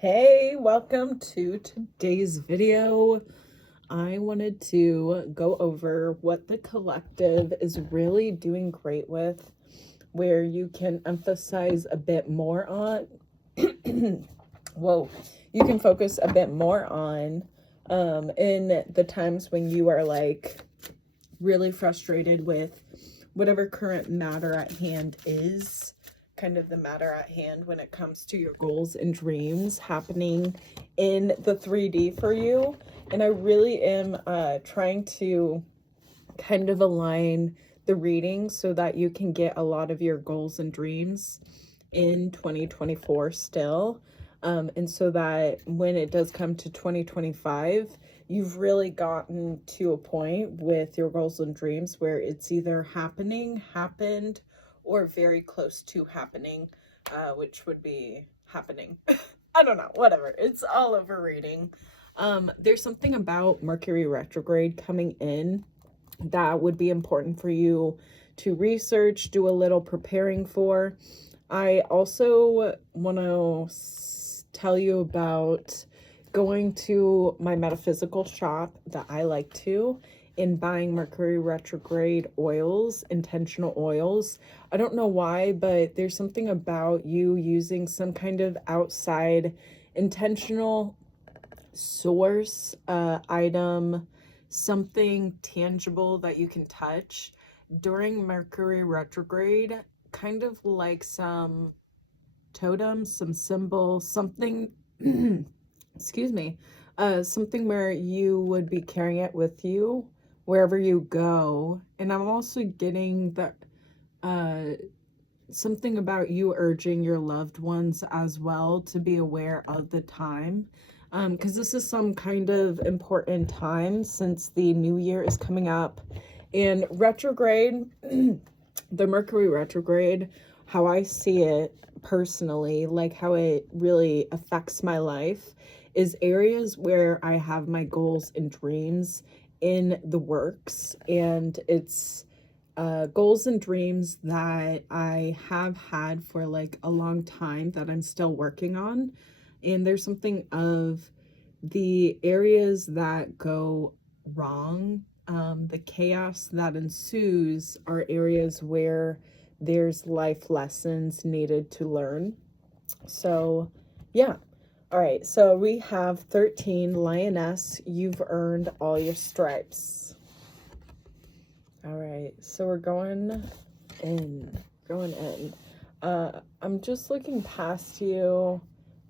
Hey, welcome to today's video. I wanted to go over what the collective is really doing great with, where you can emphasize a bit more on, you can focus a bit more on in the times when you are like really frustrated with whatever current matter at hand is, kind of the matter at hand when it comes to your goals and dreams happening in the 3D for you. And I really am trying to kind of align the reading so that you can get a lot of your goals and dreams in 2024 still. And so that when it does come to 2025, you've really gotten to a point with your goals and dreams where it's either happened, or very close to happening, which would be happening. I don't know, whatever. It's all over reading. There's something about Mercury retrograde coming in that would be important for you to research, do a little preparing for. I also want to tell you about going to my metaphysical shop that I like to, in buying Mercury retrograde oils, intentional oils. I don't know why, but there's something about you using some kind of outside intentional source, item, something tangible that you can touch during Mercury retrograde, kind of like some totem, some symbol, something, excuse me, something where you would be carrying it with you wherever you go. And I'm also getting that something about you urging your loved ones as well to be aware of the time, because this is some kind of important time since the new year is coming up. And retrograde, the Mercury retrograde, how I see it personally, like how it really affects my life, is areas where I have my goals and dreams in the works. And it's goals and dreams that I have had for like a long time that I'm still working on. And there's something of the areas that go wrong, the chaos that ensues are areas where there's life lessons needed to learn. So yeah. All right, so we have 13, Lioness, you've earned all your stripes. All right, so we're going in. I'm just looking past you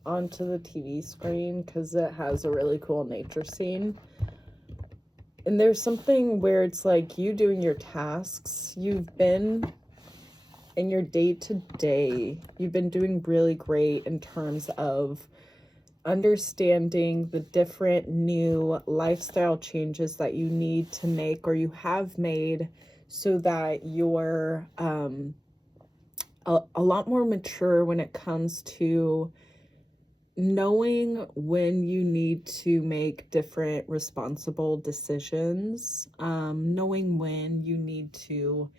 onto the TV screen because it has a really cool nature scene. And there's something where it's like you doing your tasks. You've been in your day-to-day, you've been doing really great in terms of understanding the different new lifestyle changes that you need to make or you have made, so that you're a lot more mature when it comes to knowing when you need to make different responsible decisions, knowing when you need to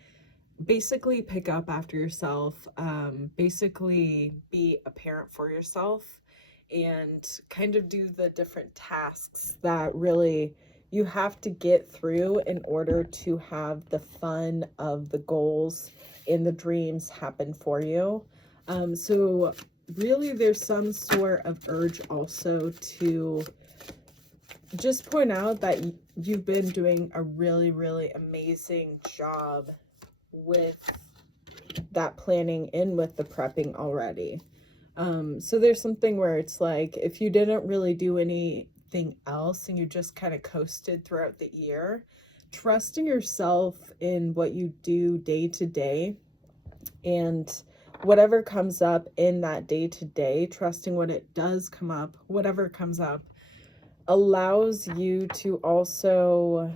basically pick up after yourself, basically be a parent for yourself, and kind of do the different tasks that really you have to get through in order to have the fun of the goals and the dreams happen for you. So really there's some sort of urge also to just point out that you've been doing a really, really amazing job with that planning in with the prepping already. So there's something where it's like, if you didn't really do anything else and you just kind of coasted throughout the year, trusting yourself in what you do day to day, and whatever comes up in that day to day, trusting what it does come up, whatever comes up, allows you to also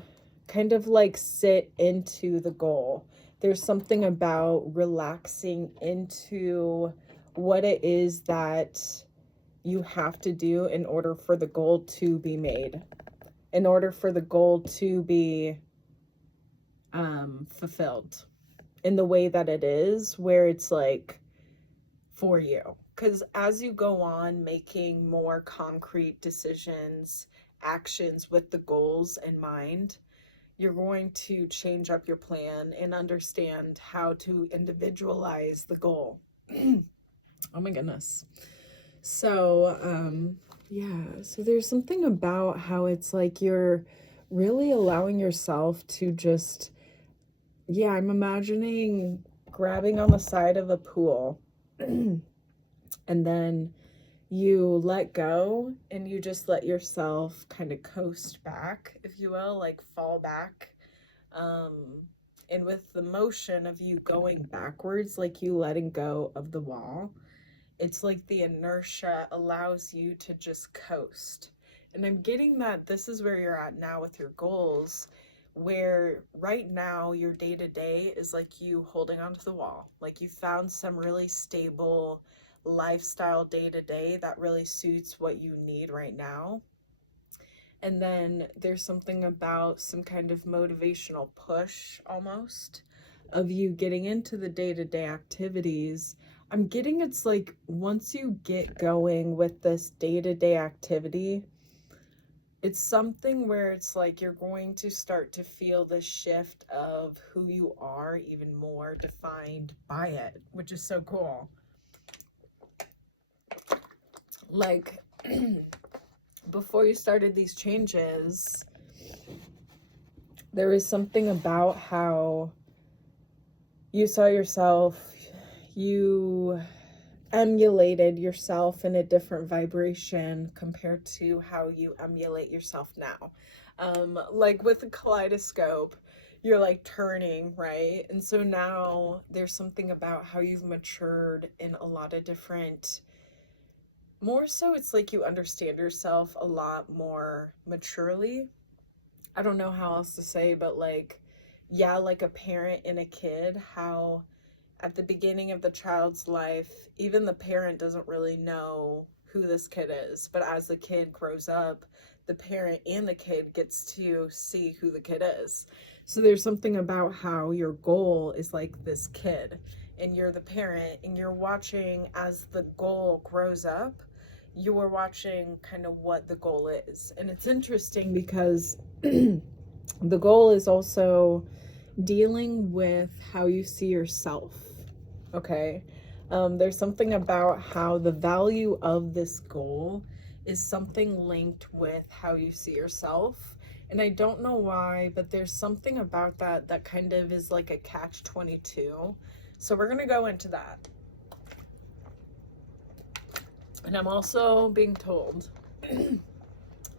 kind of like sit into the goal. There's something about relaxing into what it is that you have to do in order for the goal to be made, in order for the goal to be fulfilled in the way that it is, where it's like for you. because as you go on making more concrete decisions, actions with the goals in mind, you're going to change up your plan and understand how to individualize the goal. Oh my goodness. So, yeah, so there's something about how it's like you're really allowing yourself to just, yeah, I'm imagining grabbing on the side of a pool and then you let go and you just let yourself kind of coast back, if you will, like fall back. And with the motion of you going backwards, like you letting go of the wall, it's like the inertia allows you to just coast. And I'm getting that this is where you're at now with your goals, where right now your day-to-day is like you holding onto the wall. Like you found some really stable lifestyle day-to-day that really suits what you need right now. And then there's something about some kind of motivational push almost of you getting into the day-to-day activities. I'm getting it's like once you get going with this day-to-day activity, it's something where it's like you're going to start to feel the shift of who you are even more defined by it, which is so cool. Like before you started these changes, there was something about how you saw yourself, you emulated yourself in a different vibration compared to how you emulate yourself now. Like with a kaleidoscope, you're like turning, right? And so now there's something about how you've matured in a lot of different, more so it's like you understand yourself a lot more maturely. I don't know how else to say, but like, yeah, like a parent and a kid, how at the beginning of the child's life, even the parent doesn't really know who this kid is. But as the kid grows up, the parent and the kid gets to see who the kid is. So there's something about how your goal is like this kid and you're the parent and you're watching as the goal grows up, you're watching kind of what the goal is. And it's interesting because the goal is also dealing with how you see yourself. Okay. There's something about how the value of this goal is something linked with how you see yourself. And I don't know why, but there's something about that that kind of is like a catch-22. So we're going to go into that. And I'm also being told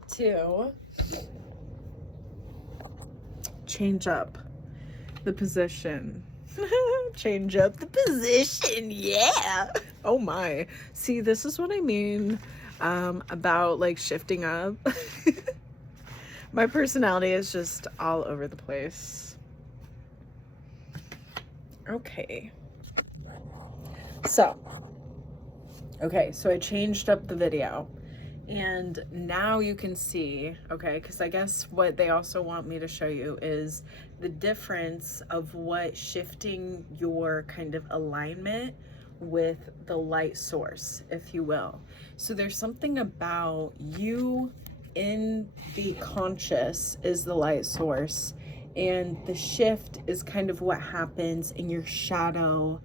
to change up the position. Change up the position, yeah. Oh my. See, this is what I mean about like shifting up. My personality is just all over the place. Okay. So I changed up the video. And now you can see, okay, because I guess what they also want me to show you is the difference of what shifting your kind of alignment with the light source, if you will. So there's something about you in the conscious is the light source, and the shift is kind of what happens in your shadow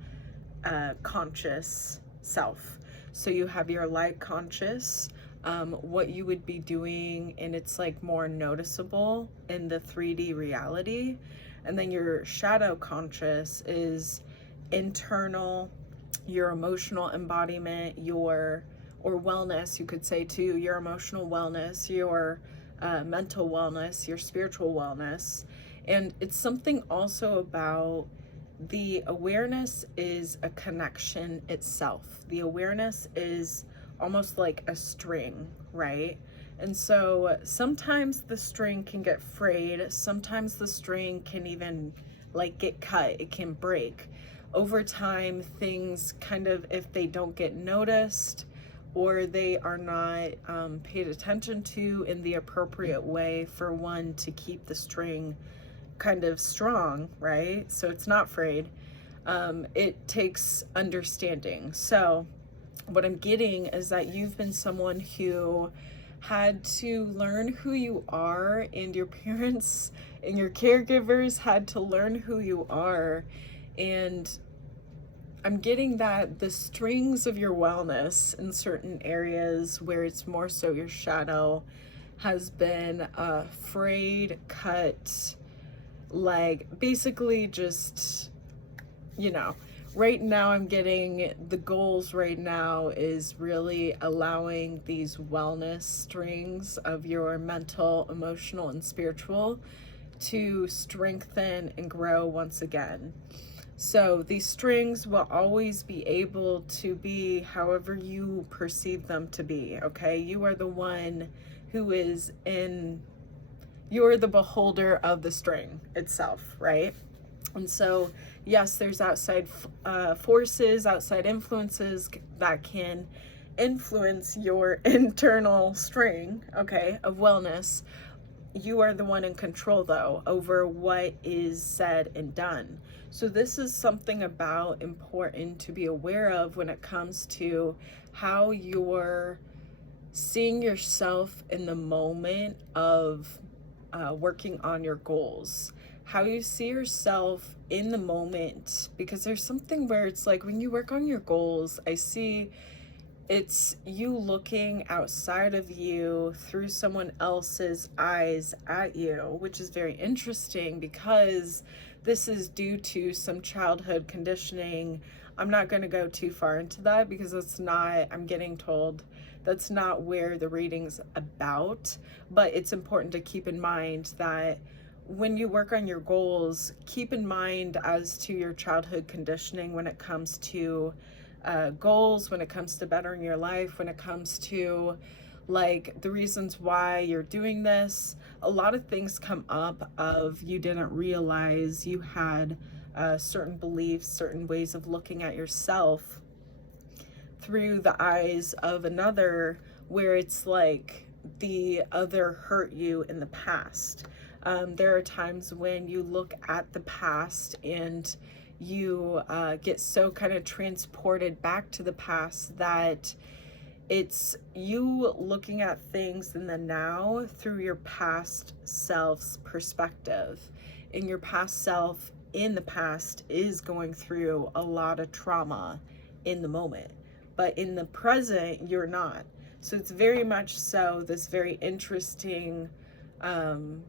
conscious self. So you have your light conscious, what you would be doing, and it's like more noticeable in the 3D reality. And then your shadow conscious is internal, your emotional embodiment, or wellness, you could say too, your emotional wellness, your mental wellness, your spiritual wellness. And it's something also about the awareness is a connection itself. The awareness is almost like a string, right? And so sometimes the string can get frayed. Sometimes the string can even like get cut. It can break. Over time, things kind of, if they don't get noticed or they are not paid attention to in the appropriate way for one to keep the string kind of strong, right? So it's not frayed. It takes understanding. So what I'm getting is that you've been someone who had to learn who you are, and your parents and your caregivers had to learn who you are. And I'm getting that the strings of your wellness in certain areas where it's more so your shadow has been frayed, cut, like basically just, right now I'm getting the goals right now is really allowing these wellness strings of your mental, emotional, and spiritual to strengthen and grow once again. So these strings will always be able to be however you perceive them to be, okay? You are the one who is you're the beholder of the string itself, right? And so, yes, there's outside forces, outside influences that can influence your internal string, okay, of wellness. You are the one in control, though, over what is said and done. So this is something important to be aware of when it comes to how you're seeing yourself in the moment of working on your goals. How you see yourself in the moment, because there's something where it's like when you work on your goals, I see it's you looking outside of you through someone else's eyes at you, which is very interesting because this is due to some childhood conditioning. I'm not going to go too far into that because I'm getting told that's not where the reading's about, but it's important to keep in mind that when you work on your goals, keep in mind as to your childhood conditioning when it comes to goals, when it comes to bettering your life, when it comes to like the reasons why you're doing this. A lot of things come up of you didn't realize you had certain beliefs, certain ways of looking at yourself through the eyes of another, where it's like the other hurt you in the past. There are times when you look at the past and you get so kind of transported back to the past that it's you looking at things in the now through your past self's perspective. And your past self in the past is going through a lot of trauma in the moment, but in the present, you're not. So it's very much so this very interesting kind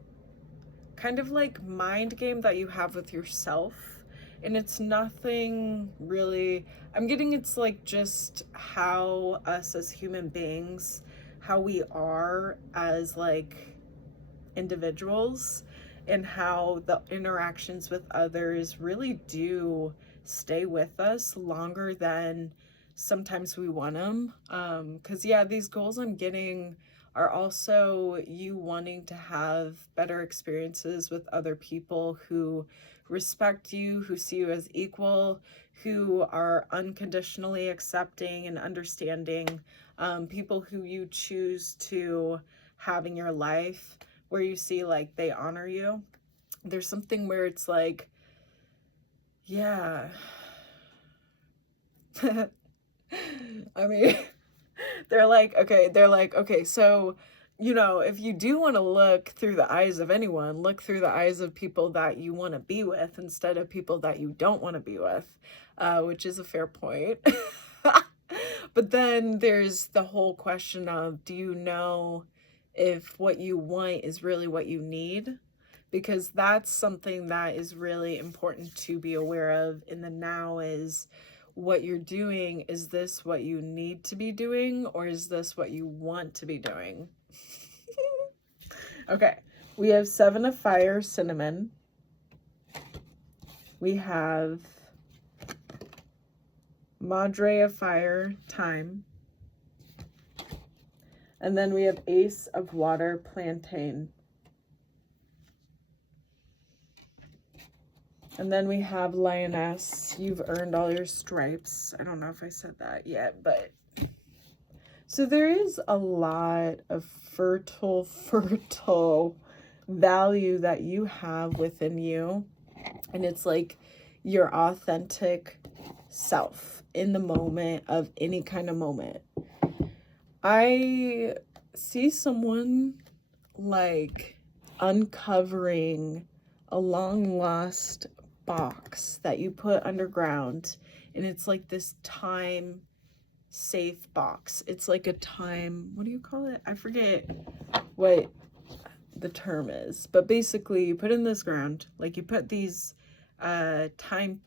of like mind game that you have with yourself. And it's nothing really, I'm getting it's like just how us as human beings, how we are as like individuals, and how the interactions with others really do stay with us longer than sometimes we want them. Because yeah, these goals I'm getting are also you wanting to have better experiences with other people who respect you, who see you as equal, who are unconditionally accepting and understanding, people who you choose to have in your life, where you see like they honor you. There's something where it's like, yeah. I mean, they're like, okay, so, if you do want to look through the eyes of anyone, look through the eyes of people that you want to be with instead of people that you don't want to be with, which is a fair point. But then there's the whole question of, do you know if what you want is really what you need? Because that's something that is really important to be aware of in the now is, what you're doing, is this what you need to be doing, or is this what you want to be doing? Okay, we have 7 of Fire, Cinnamon. We have Madre of Fire, Thyme. And then we have Ace of Water, Plantain. And then we have Lioness, You've Earned All Your Stripes. I don't know if I said that yet, but... So there is a lot of fertile value that you have within you. And it's like your authentic self. in the moment of any kind of moment. I see someone like uncovering a long lost box that you put underground, and it's like this time safe box. It's like a time, what do you call it? I forget what the term is, but basically you put in this ground, like you put these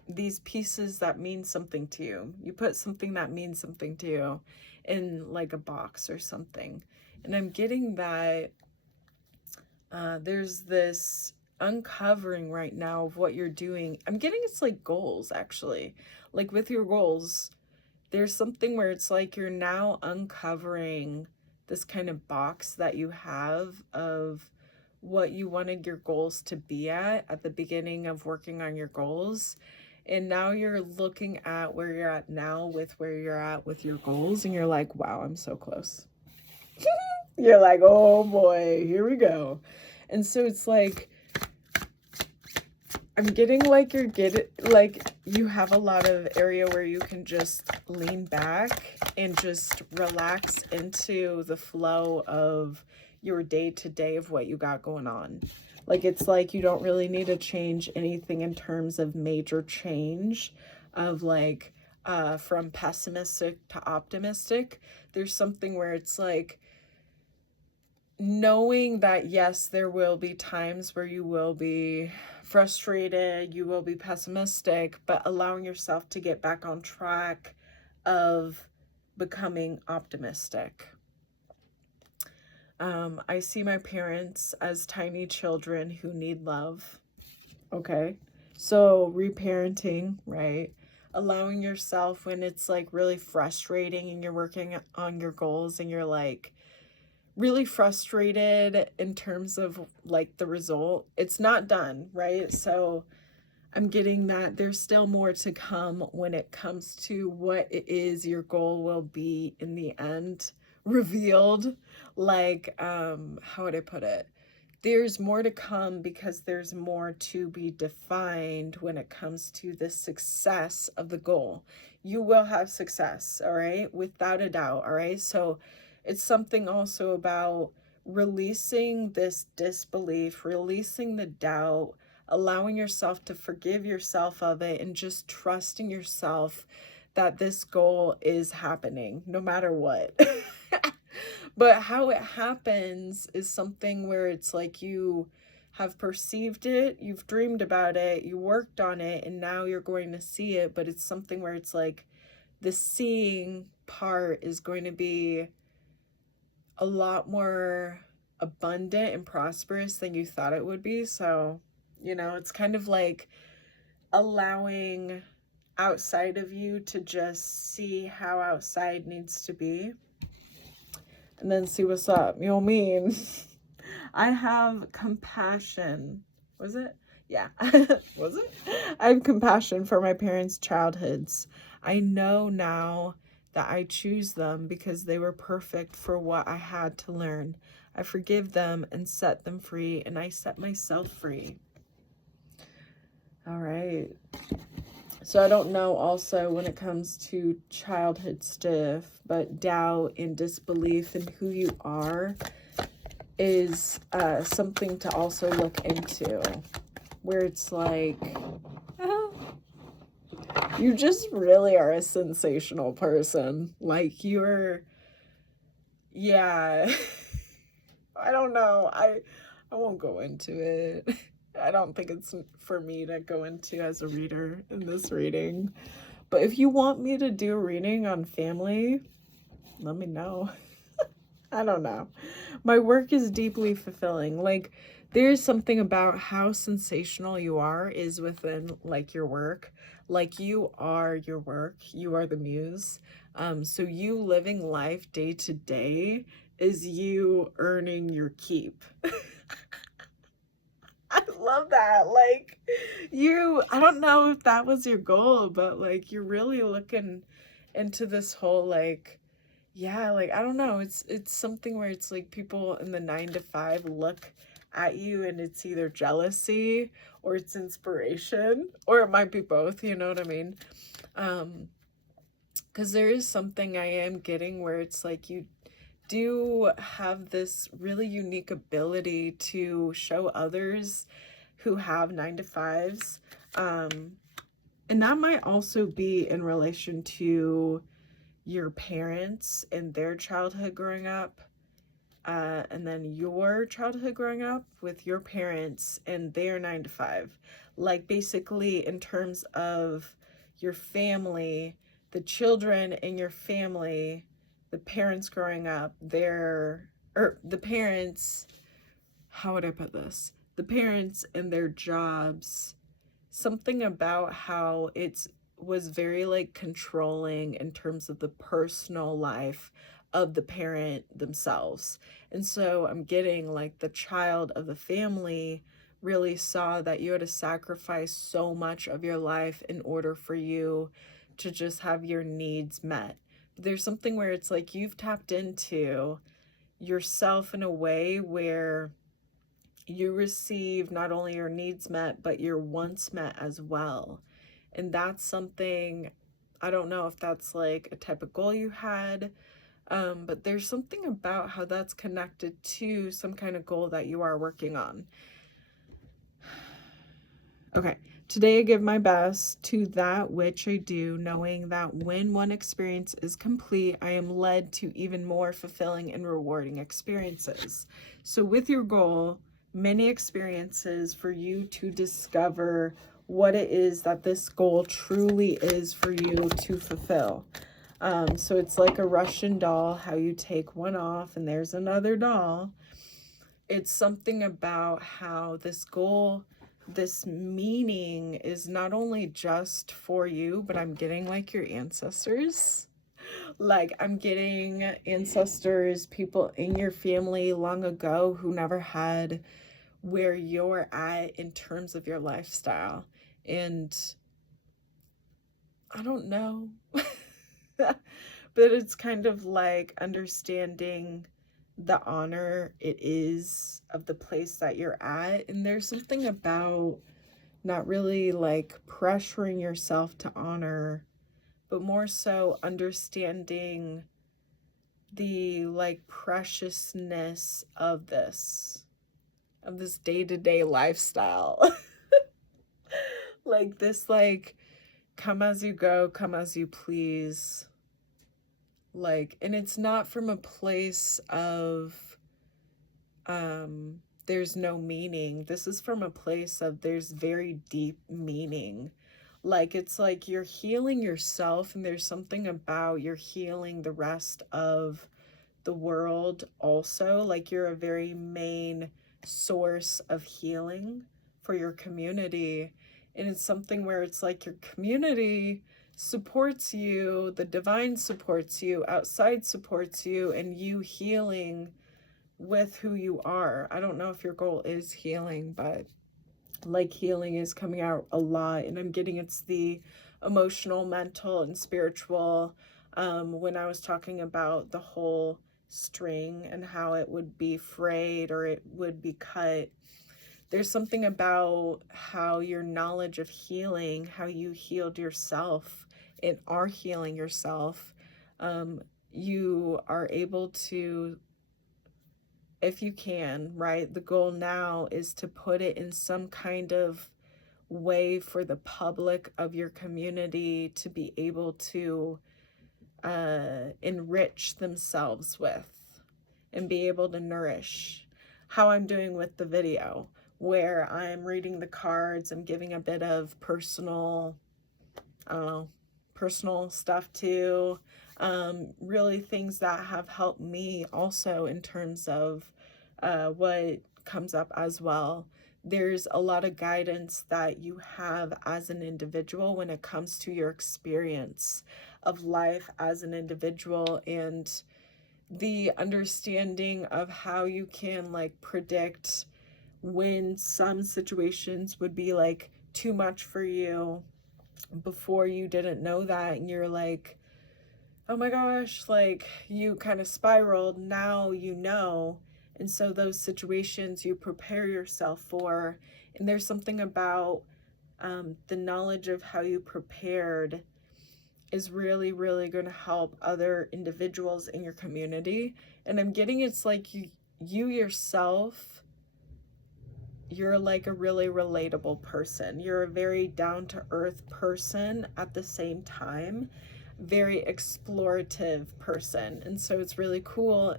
these pieces that mean something to you. You put something that means something to you in like a box or something. And I'm getting that there's this uncovering right now of what you're doing. I'm getting it's like goals, actually. Like with your goals, there's something where it's like you're now uncovering this kind of box that you have of what you wanted your goals to be at the beginning of working on your goals. And now you're looking at where you're at now with where you're at with your goals, and you're like, wow, I'm so close. You're like, oh boy, here we go. And so it's like, I'm getting like you have a lot of area where you can just lean back and just relax into the flow of your day-to-day of what you got going on. Like, it's like you don't really need to change anything in terms of major change of like from pessimistic to optimistic. There's something where it's like knowing that yes, there will be times where you will be frustrated, you will be pessimistic, but allowing yourself to get back on track of becoming optimistic. I see my parents as tiny children who need love. Okay. So reparenting, right? Allowing yourself when it's like really frustrating and you're working on your goals and you're like really frustrated in terms of like the result. It's not done, right? So I'm getting that there's still more to come when it comes to what it is your goal will be in the end revealed. Like, how would I put it? There's more to come because there's more to be defined when it comes to the success of the goal. You will have success, all right? Without a doubt, all right? So it's something also about releasing this disbelief, releasing the doubt, allowing yourself to forgive yourself of it, and just trusting yourself that this goal is happening no matter what. But how it happens is something where it's like you have perceived it, you've dreamed about it, you worked on it, and now you're going to see it. But it's something where it's like the seeing part is going to be a lot more abundant and prosperous than you thought it would be. So, you know, it's kind of like allowing outside of you to just see how outside needs to be and then see what's up. You know what I mean? I have compassion. Was it? Yeah. Was it? I have compassion for my parents' childhoods. I know now that I choose them because they were perfect for what I had to learn. I forgive them and set them free, and I set myself free. All right. So I don't know also when it comes to childhood stuff, but doubt and disbelief in who you are is something to also look into, where it's like, you just really are a sensational person. Like yeah, I don't know. I won't go into it. I don't think it's for me to go into as a reader in this reading. But if you want me to do a reading on family, let me know. I don't know. My work is deeply fulfilling. Like, there's something about how sensational you are is within like your work. Like, you are your work. You are the muse. So you living life day to day is you earning your keep. I love that. Like, I don't know if that was your goal, but like you're really looking into this whole like, yeah, like I don't know. It's something where it's like people in the 9 to 5 look at you and it's either jealousy or it's inspiration, or it might be both, you know what I mean? Because there is something I am getting where it's like you do have this really unique ability to show others who have 9 to 5s. And that might also be in relation to your parents and their childhood growing up. And then your childhood growing up with your parents and their 9 to 5. Like basically in terms of your family, the children in your family, the parents growing up, the parents, how would I put this? The parents and their jobs, something about how it was very like controlling in terms of the personal life of the parent themselves. And so I'm getting like the child of the family really saw that you had to sacrifice so much of your life in order for you to just have your needs met. There's something where it's like you've tapped into yourself in a way where you receive not only your needs met, but your wants met as well. And that's something, I don't know if that's like a type of goal you had, but there's something about how that's connected to some kind of goal that you are working on. Okay, today I give my best to that which I do, knowing that when one experience is complete, I am led to even more fulfilling and rewarding experiences. So with your goal, many experiences for you to discover what it is that this goal truly is for you to fulfill. So it's like a Russian doll, how you take one off and there's another doll. It's something about how this goal, this meaning is not only just for you, but I'm getting like your ancestors. Like I'm getting ancestors, people in your family long ago who never had where you're at in terms of your lifestyle. And I don't know, but it's kind of like understanding the honor it is of the place that you're at. And there's something about not really like pressuring yourself to honor, but more so understanding the like preciousness of this day-to-day lifestyle. Like this, like, come as you go, come as you please. Like, and it's not from a place of there's no meaning. This is from a place of there's very deep meaning. Like it's like you're healing yourself, and there's something about you're healing the rest of the world also. Like you're a very main source of healing for your community. And it's something where it's like your community supports you, the divine supports you, outside supports you, and you healing with who you are. I don't know if your goal is healing, but like healing is coming out a lot, and I'm getting it's the emotional, mental, and spiritual. When I was talking about the whole string and how it would be frayed or it would be cut, there's something about how your knowledge of healing, how you healed yourself and are healing yourself, you are able to, if you can, right? The goal now is to put it in some kind of way for the public of your community to be able to enrich themselves with and be able to nourish. How I'm doing with the video, where I'm reading the cards, I'm giving a bit of personal, I don't know, personal stuff too. Really things that have helped me also in terms of what comes up as well. There's a lot of guidance that you have as an individual when it comes to your experience of life as an individual, and the understanding of how you can like predict when some situations would be like too much for you before you didn't know that, and you're like, oh my gosh, like you kind of spiraled, now you know. And so those situations you prepare yourself for, and there's something about the knowledge of how you prepared is really, really going to help other individuals in your community. And I'm getting it's like you yourself, you're like a really relatable person. You're a very down-to-earth person at the same time, very explorative person. And so it's really cool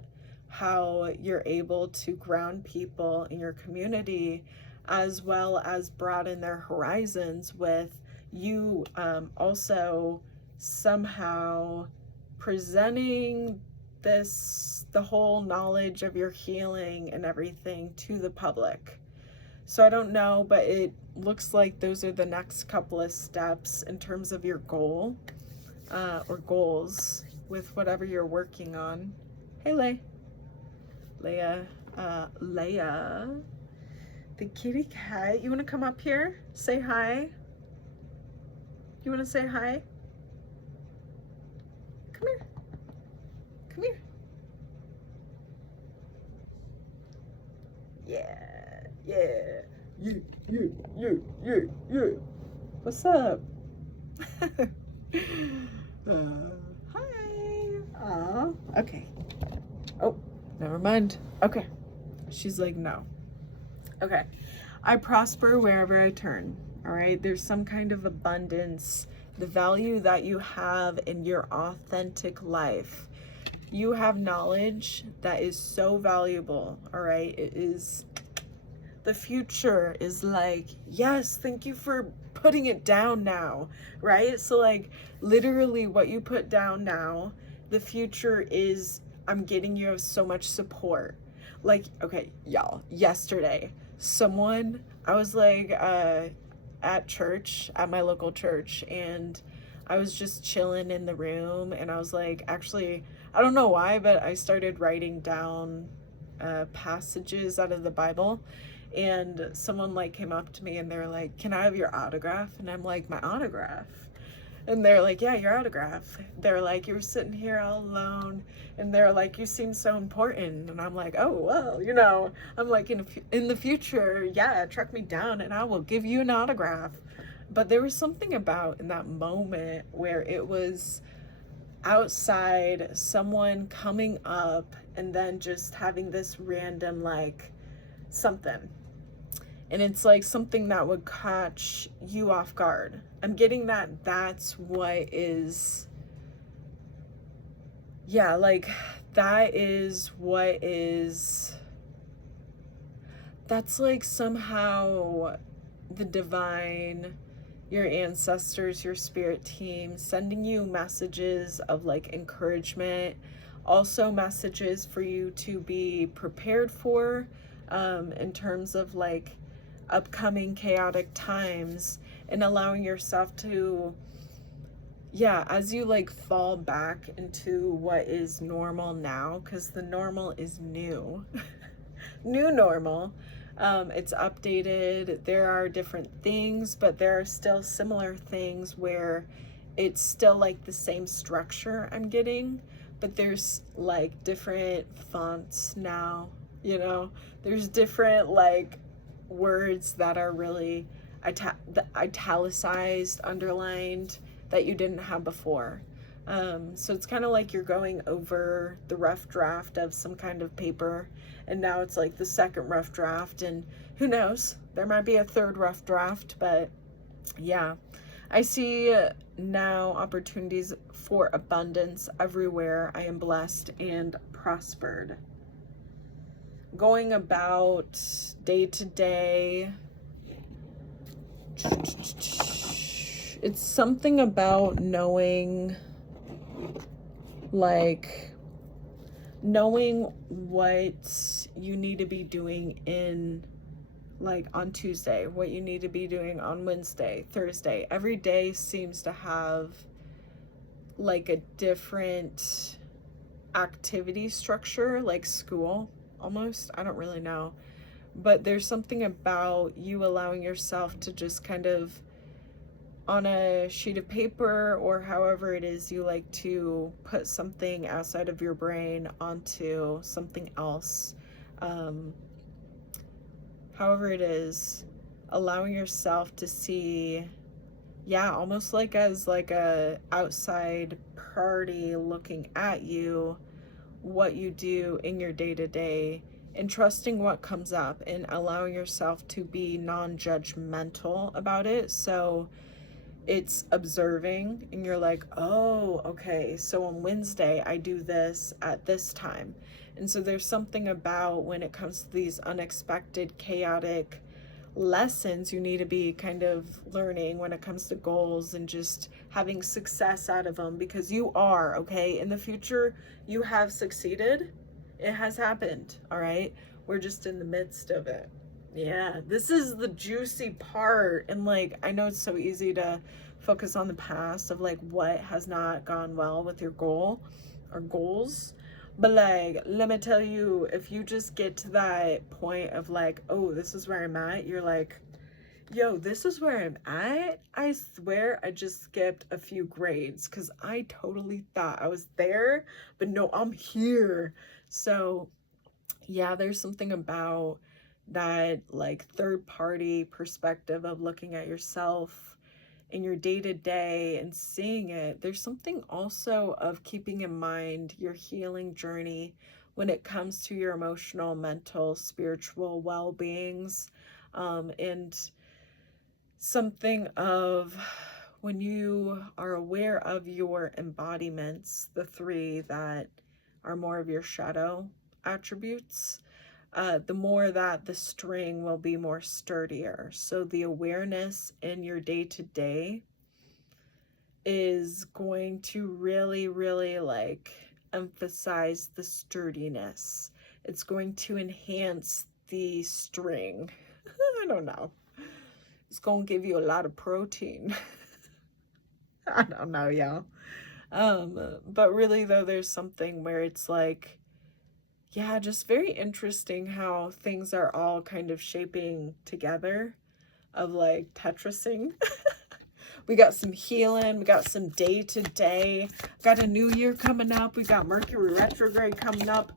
how you're able to ground people in your community as well as broaden their horizons with you also somehow presenting the whole knowledge of your healing and everything to the public. So I don't know, but it looks like those are the next couple of steps in terms of your goal or goals with whatever you're working on. Hey, Leia, the kitty cat. You want to come up here? Say hi. You want to say hi? Come here. Come here. Yeah. What's up? Hi. Aw. Okay. Oh, never mind. Okay. She's like, no. Okay. I prosper wherever I turn. All right. There's some kind of abundance, the value that you have in your authentic life. You have knowledge that is so valuable. All right. It is, the future is like, yes, thank you for putting it down now. Right. So like literally what you put down now, the future is, I'm getting you so much support. Like, okay, y'all, yesterday, I was like, at church, at my local church, and I was just chilling in the room, and I was like, actually, I don't know why, but I started writing down passages out of the Bible, and someone like came up to me and they're like, can I have your autograph? And I'm like, my autograph? And they're like, yeah, your autograph. They're like, you're sitting here all alone. And they're like, you seem so important. And I'm like, oh, well, you know, I'm like, in the future, yeah, track me down and I will give you an autograph. But there was something about in that moment where it was outside, someone coming up and then just having this random, like, something. And it's like something that would catch you off guard. I'm getting that that's what is, yeah, like that is what is, that's like somehow the divine, your ancestors, your spirit team sending you messages of like encouragement, also messages for you to be prepared for in terms of like upcoming chaotic times, and allowing yourself to, yeah, as you like fall back into what is normal now, because the normal is new new normal, it's updated, there are different things, but there are still similar things where it's still like the same structure I'm getting, but there's like different fonts now, you know, there's different like words that are really italicized, underlined, that you didn't have before. So it's kind of like you're going over the rough draft of some kind of paper, and now it's like the second rough draft, and who knows, there might be a third rough draft, but yeah, I see now opportunities for abundance everywhere. I am blessed and prospered. Going about day to day, it's something about knowing, like, knowing what you need to be doing in, like, on Tuesday, what you need to be doing on Wednesday, Thursday. Every day seems to have, like, a different activity structure, like school, almost. I don't really know. But there's something about you allowing yourself to just kind of, on a sheet of paper or however it is you like to put something outside of your brain onto something else, however it is, allowing yourself to see, yeah, almost like as like a outside party looking at you, what you do in your day-to-day, and trusting what comes up and allowing yourself to be non-judgmental about it. So it's observing and you're like, oh, okay, so on Wednesday I do this at this time. And so there's something about when it comes to these unexpected, chaotic lessons you need to be kind of learning when it comes to goals and just having success out of them, because you are, okay? In the future, you have succeeded. It has happened, all right? We're just in the midst of it. Yeah, this is the juicy part. And like, I know it's so easy to focus on the past of like what has not gone well with your goal or goals. But like, let me tell you, if you just get to that point of like, oh, this is where I'm at, you're like, yo, this is where I'm at. I swear I just skipped a few grades because I totally thought I was there, but no, I'm here. So yeah, there's something about that like third party perspective of looking at yourself in your day to day and seeing it. There's something also of keeping in mind your healing journey when it comes to your emotional, mental, spiritual well beings, and something of when you are aware of your embodiments, the three that are more of your shadow attributes, the more that the string will be more sturdier. So the awareness in your day-to-day is going to really, really like emphasize the sturdiness. It's going to enhance the string. I don't know. It's going to give you a lot of protein. I don't know, y'all. But really though, there's something where it's like, yeah, just very interesting how things are all kind of shaping together of like Tetrising. We got some healing, we got some day to day, got a new year coming up, we got Mercury retrograde coming up.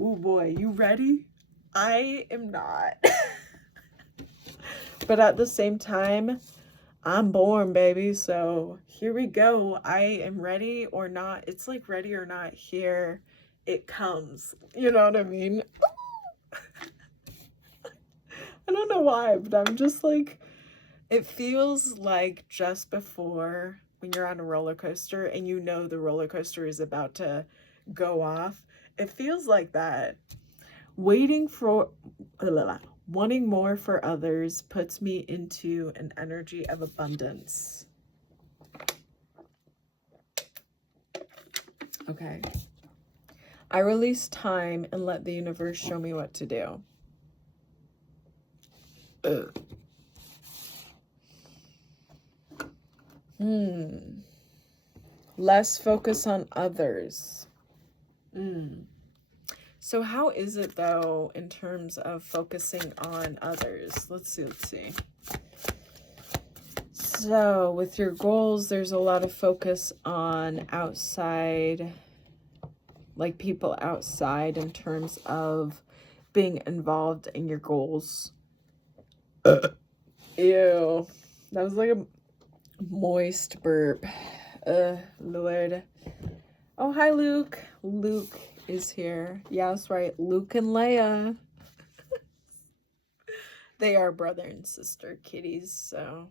Oh boy, you ready? I am not. But at the same time, I'm born, baby. So here we go. I am ready or not. It's like ready or not, here it comes. You know what I mean? I don't know why, but I'm just like, it feels like just before when you're on a roller coaster and you know the roller coaster is about to go off. It feels like that. Waiting for, wanting more for others puts me into an energy of abundance. Okay. I release time and let the universe show me what to do. Ugh. Less focus on others. So how is it though in terms of focusing on others? Let's see. So with your goals, there's a lot of focus on outside, like people outside in terms of being involved in your goals. Ew. That was like a moist burp. Lord. Oh, hi, Luke. Luke is here. Yeah, that's right. Luke and Leia. They are brother and sister kitties, so.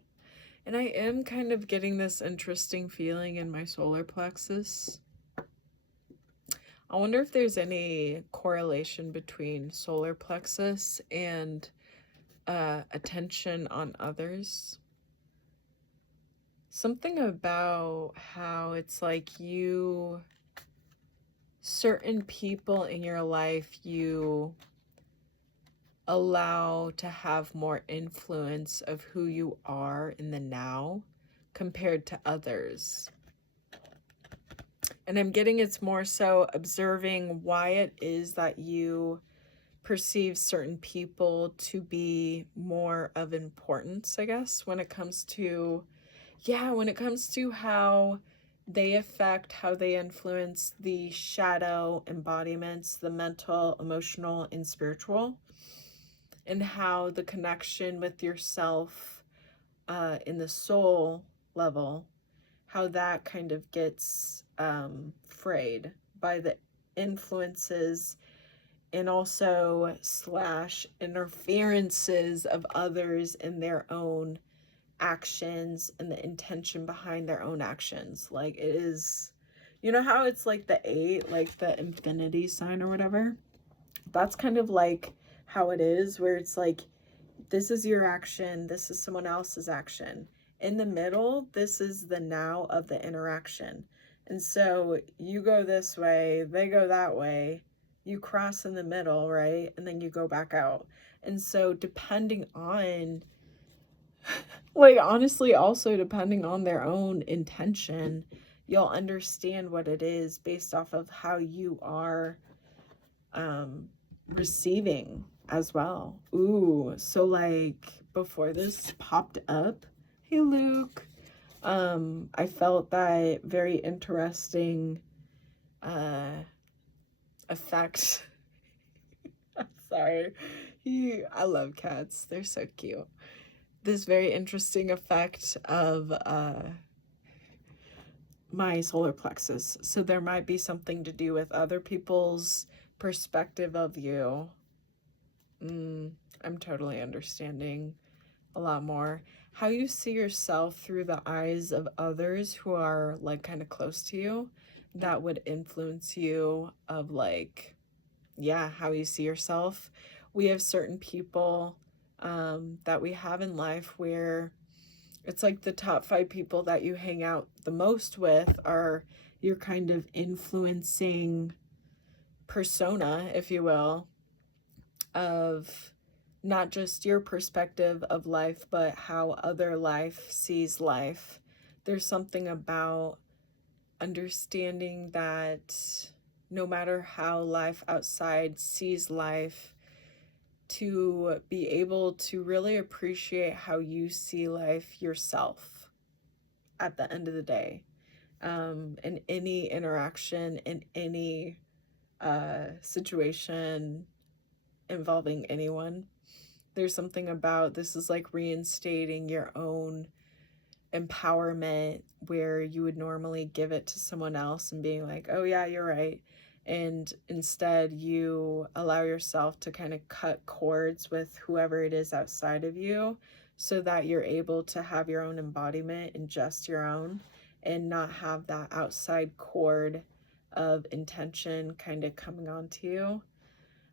And I am kind of getting this interesting feeling in my solar plexus. I wonder if there's any correlation between solar plexus and attention on others. Something about how it's like certain people in your life you allow to have more influence of who you are in the now compared to others. And I'm getting it's more so observing why it is that you perceive certain people to be more of importance, I guess, when it comes to how they affect, how they influence the shadow embodiments, the mental, emotional, and spiritual, and how the connection with yourself in the soul level, how that kind of gets frayed by the influences and also slash interferences of others in their own actions and the intention behind their own actions. Like, it is, you know how it's like the 8, like the infinity sign or whatever? That's kind of like how it is, where it's like, this is your action, this is someone else's action. In the middle, this is the now of the interaction. And so you go this way, they go that way, you cross in the middle, right? And then you go back out. And so depending on, like, honestly, also depending on their own intention, you'll understand what it is based off of how you are receiving as well. Ooh, so like before this popped up, hey Luke, I felt that very interesting effect. Sorry, I love cats, they're so cute. This very interesting effect of my solar plexus. So there might be something to do with other people's perspective of you. I'm totally understanding a lot more. How you see yourself through the eyes of others who are like kind of close to you, that would influence you of like, yeah, how you see yourself. We have certain people that we have in life where it's like the top 5 people that you hang out the most with are your kind of influencing persona, if you will, of not just your perspective of life, but how other life sees life. There's something about understanding that no matter how life outside sees life, to be able to really appreciate how you see life yourself at the end of the day, in any interaction, in any situation involving anyone. There's something about this is like reinstating your own empowerment where you would normally give it to someone else and being like, oh yeah, you're right. And instead you allow yourself to kind of cut cords with whoever it is outside of you so that you're able to have your own embodiment and just your own, and not have that outside cord of intention kind of coming onto you.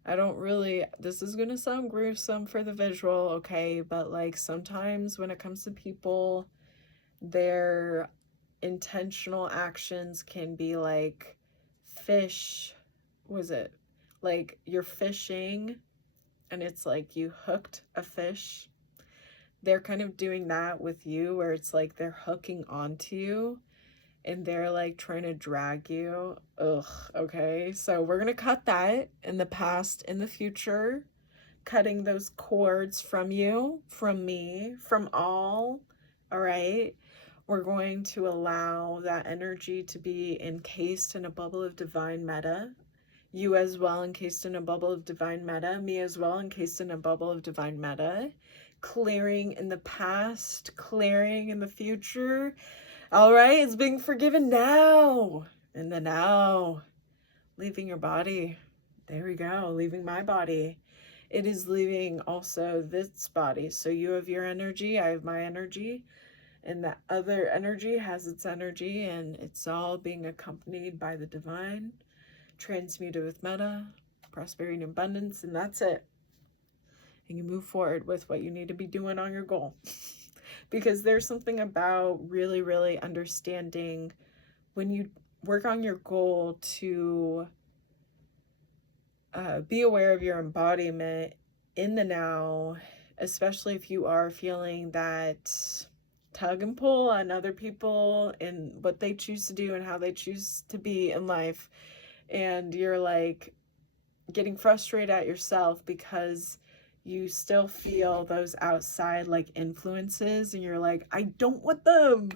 I don't really, this is gonna sound gruesome for the visual, okay, but like sometimes when it comes to people, their intentional actions can be like fish, was it? Like you're fishing and it's like you hooked a fish. They're kind of doing that with you where it's like they're hooking onto you and they're like trying to drag you. Ugh, okay. So we're gonna cut that in the past, in the future, cutting those cords from you, from me, from all right? We're going to allow that energy to be encased in a bubble of divine meta. You as well encased in a bubble of divine meta. Me as well encased in a bubble of divine meta. Clearing in the past, clearing in the future. All right, it's being forgiven now. In the now. Leaving your body. There we go. Leaving my body. It is leaving also this body. So you have your energy, I have my energy, and that other energy has its energy, and it's all being accompanied by the divine, transmuted with meta, prosperity and abundance, and that's it. And you move forward with what you need to be doing on your goal. Because there's something about really, really understanding when you work on your goal to be aware of your embodiment in the now, especially if you are feeling that tug and pull on other people and what they choose to do and how they choose to be in life. And you're like getting frustrated at yourself because you still feel those outside like influences and you're like, I don't want them.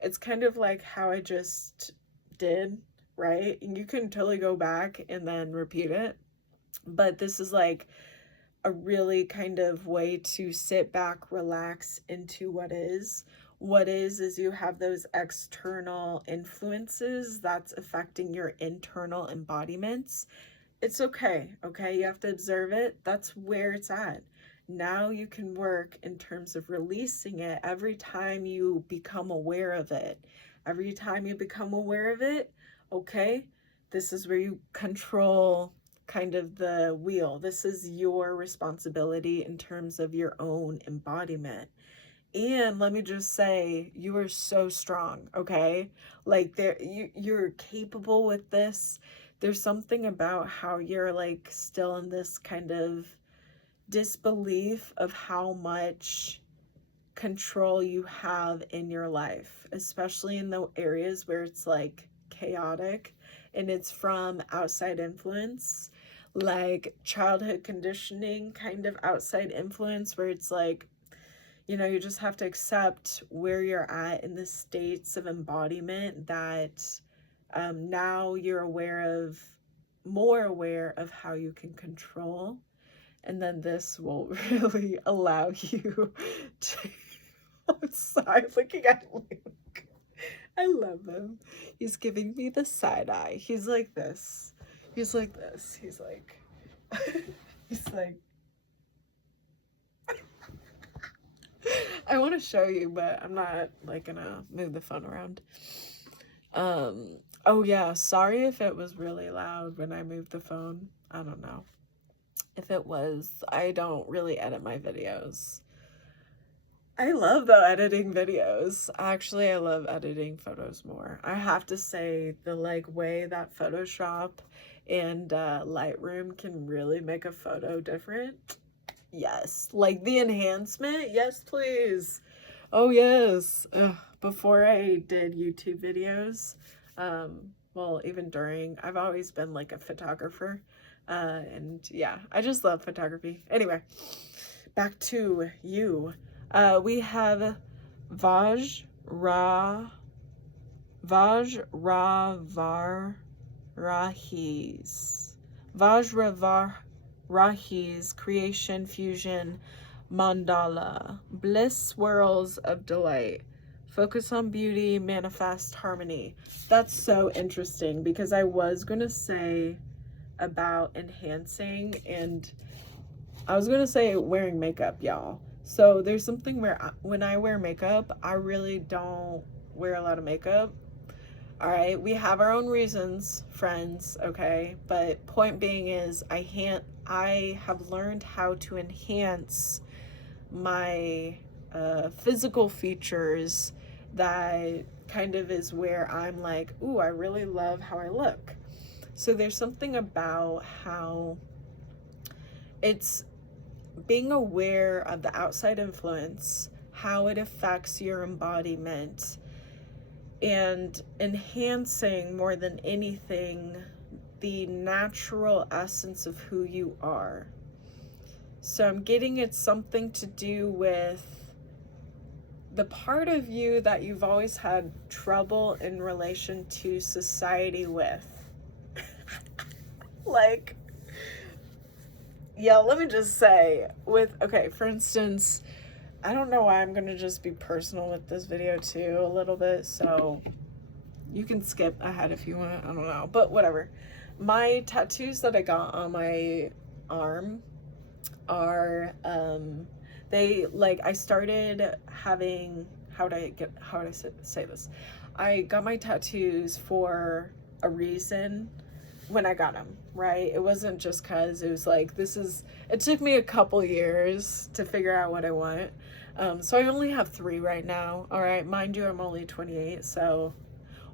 It's kind of like how I just did, right? And you can totally go back and then repeat it. But this is like a really kind of way to sit back, relax into what is. What is you have those external influences that's affecting your internal embodiments. It's okay, okay? You have to observe it. That's where it's at. Now you can work in terms of releasing it every time you become aware of it. Every time you become aware of it, okay, this is where you control kind of the wheel. This is your responsibility in terms of your own embodiment. And let me just say, you are so strong, okay? Like you're capable with this. There's something about how you're like still in this kind of disbelief of how much control you have in your life, especially in the areas where it's like chaotic and it's from outside influence, like childhood conditioning kind of outside influence, where it's like, you know, you just have to accept where you're at in the states of embodiment that now you're more aware of how you can control. And then this will really allow you to, I'm sorry, looking at Luke. I love him. He's giving me the side eye. He's like this. He's like this. He's like, he's like, I want to show you, but I'm not like gonna move the phone around. Oh yeah, sorry if it was really loud when I moved the phone. I don't know. If it was, I don't really edit my videos. I love though editing videos. Actually, I love editing photos more. I have to say the like way that Photoshop and Lightroom can really make a photo different. Yes, like the enhancement. Yes, please. Oh yes. Ugh. Before I did YouTube videos, well, even during, I've always been like a photographer. And yeah, I just love photography. Anyway, back to you. We have Vajravarahis, Vajravarahis, creation, fusion, mandala, bliss swirls of delight. Focus on beauty, manifest harmony. That's so interesting because I was gonna say about enhancing, and I was gonna say wearing makeup, y'all. So there's something where when I wear makeup, I really don't wear a lot of makeup. All right, we have our own reasons, friends, okay? But point being is I have learned how to enhance my physical features. That kind of is where I'm like, ooh, I really love how I look. So there's something about how it's being aware of the outside influence, how it affects your embodiment, and enhancing more than anything the natural essence of who you are. So I'm getting it's something to do with the part of you that you've always had trouble in relation to society with. Like, yeah, let me just say okay, for instance, I don't know why I'm gonna just be personal with this video too a little bit, so you can skip ahead if you want, I don't know, but whatever. My tattoos that I got on my arm are, I started having, how would I say this? I got my tattoos for a reason when I got them, right? It wasn't just cause it was like, it took me a couple years to figure out what I want. So I only have 3 right now, all right? Mind you, I'm only 28, so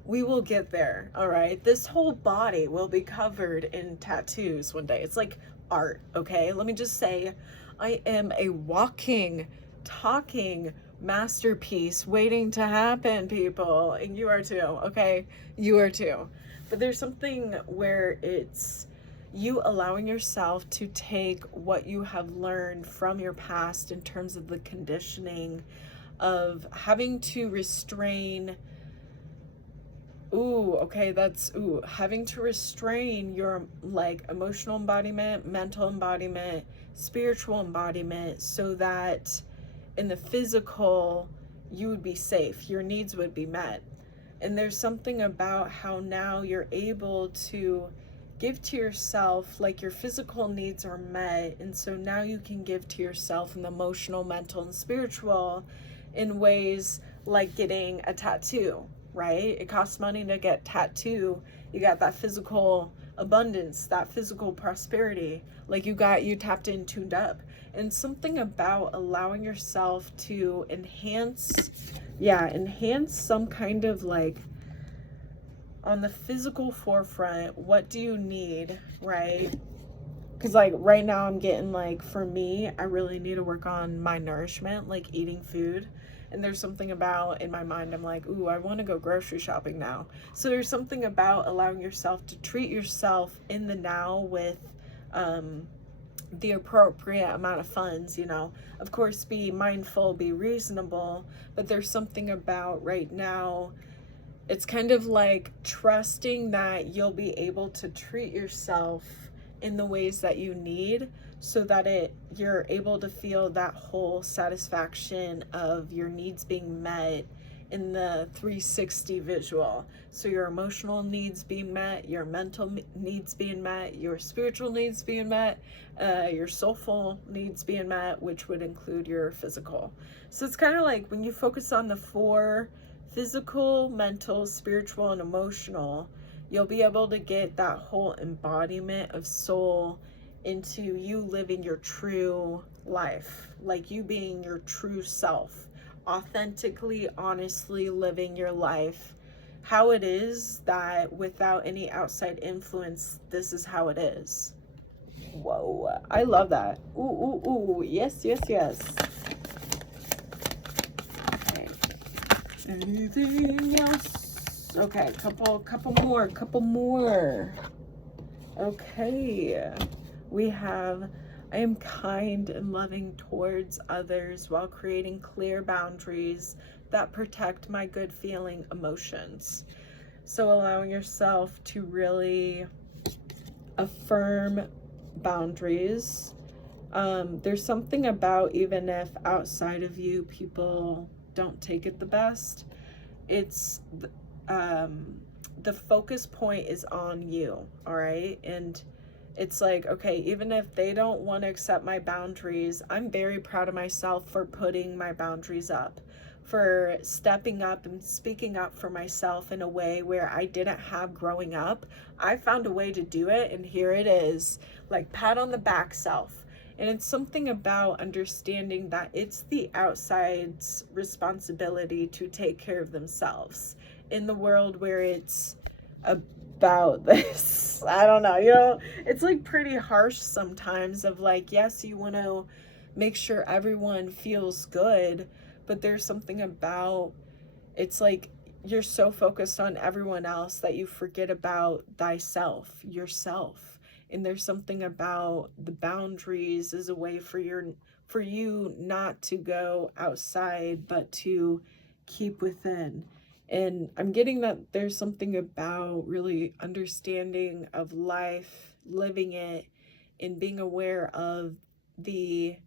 we will get there, all right? This whole body will be covered in tattoos one day. It's like art, okay? Let me just say, I am a walking, talking masterpiece waiting to happen, people. And you are too, okay? You are too. But there's something where it's you allowing yourself to take what you have learned from your past in terms of the conditioning of having to restrain Ooh, okay, that's having to restrain your like emotional embodiment, mental embodiment, spiritual embodiment so that in the physical you would be safe, your needs would be met. And there's something about how now you're able to give to yourself, like your physical needs are met, and so now you can give to yourself in the emotional, mental, and spiritual in ways like getting a tattoo, right? It costs money to get tattoo. You got that physical abundance, that physical prosperity, like you tapped in, tuned up. And something about allowing yourself to enhance some kind of like on the physical forefront, what do you need, right? Because like right now I'm getting like, for me, I really need to work on my nourishment, like eating food. And there's something about in my mind, I'm like, ooh, I want to go grocery shopping now. So there's something about allowing yourself to treat yourself in the now with the appropriate amount of funds, you know. Of course, be mindful, be reasonable, but there's something about right now, it's kind of like trusting that you'll be able to treat yourself in the ways that you need so that you're able to feel that whole satisfaction of your needs being met in the 360 visual. So your emotional needs being met, your mental needs being met, your spiritual needs being met, your soulful needs being met, which would include your physical. So it's kind of like when you focus on the four: physical, mental, spiritual, and emotional, you'll be able to get that whole embodiment of soul into you living your true life, like you being your true self, authentically, honestly living your life how it is, that without any outside influence, this is how it is. Whoa, I love that. Ooh, ooh, ooh, yes, yes, yes. Okay. Anything else? Okay, couple more. Okay, we have, I am kind and loving towards others while creating clear boundaries that protect my good feeling emotions. So allowing yourself to really affirm boundaries. There's something about, even if outside of you people don't take it the best, it's the focus point is on you, all right? And it's like, okay, even if they don't want to accept my boundaries, I'm very proud of myself for putting my boundaries up, for stepping up and speaking up for myself in a way where I didn't have growing up. I found a way to do it, and here it is, like pat on the back self. And it's something about understanding that it's the outside's responsibility to take care of themselves in the world where it's about this. I don't know, you know, it's like pretty harsh sometimes of like, yes, you want to make sure everyone feels good, but there's something about, it's like you're so focused on everyone else that you forget about thyself, yourself. And there's something about the boundaries as a way for you not to go outside, but to keep within. And I'm getting that there's something about really understanding of life, living it, and being aware of the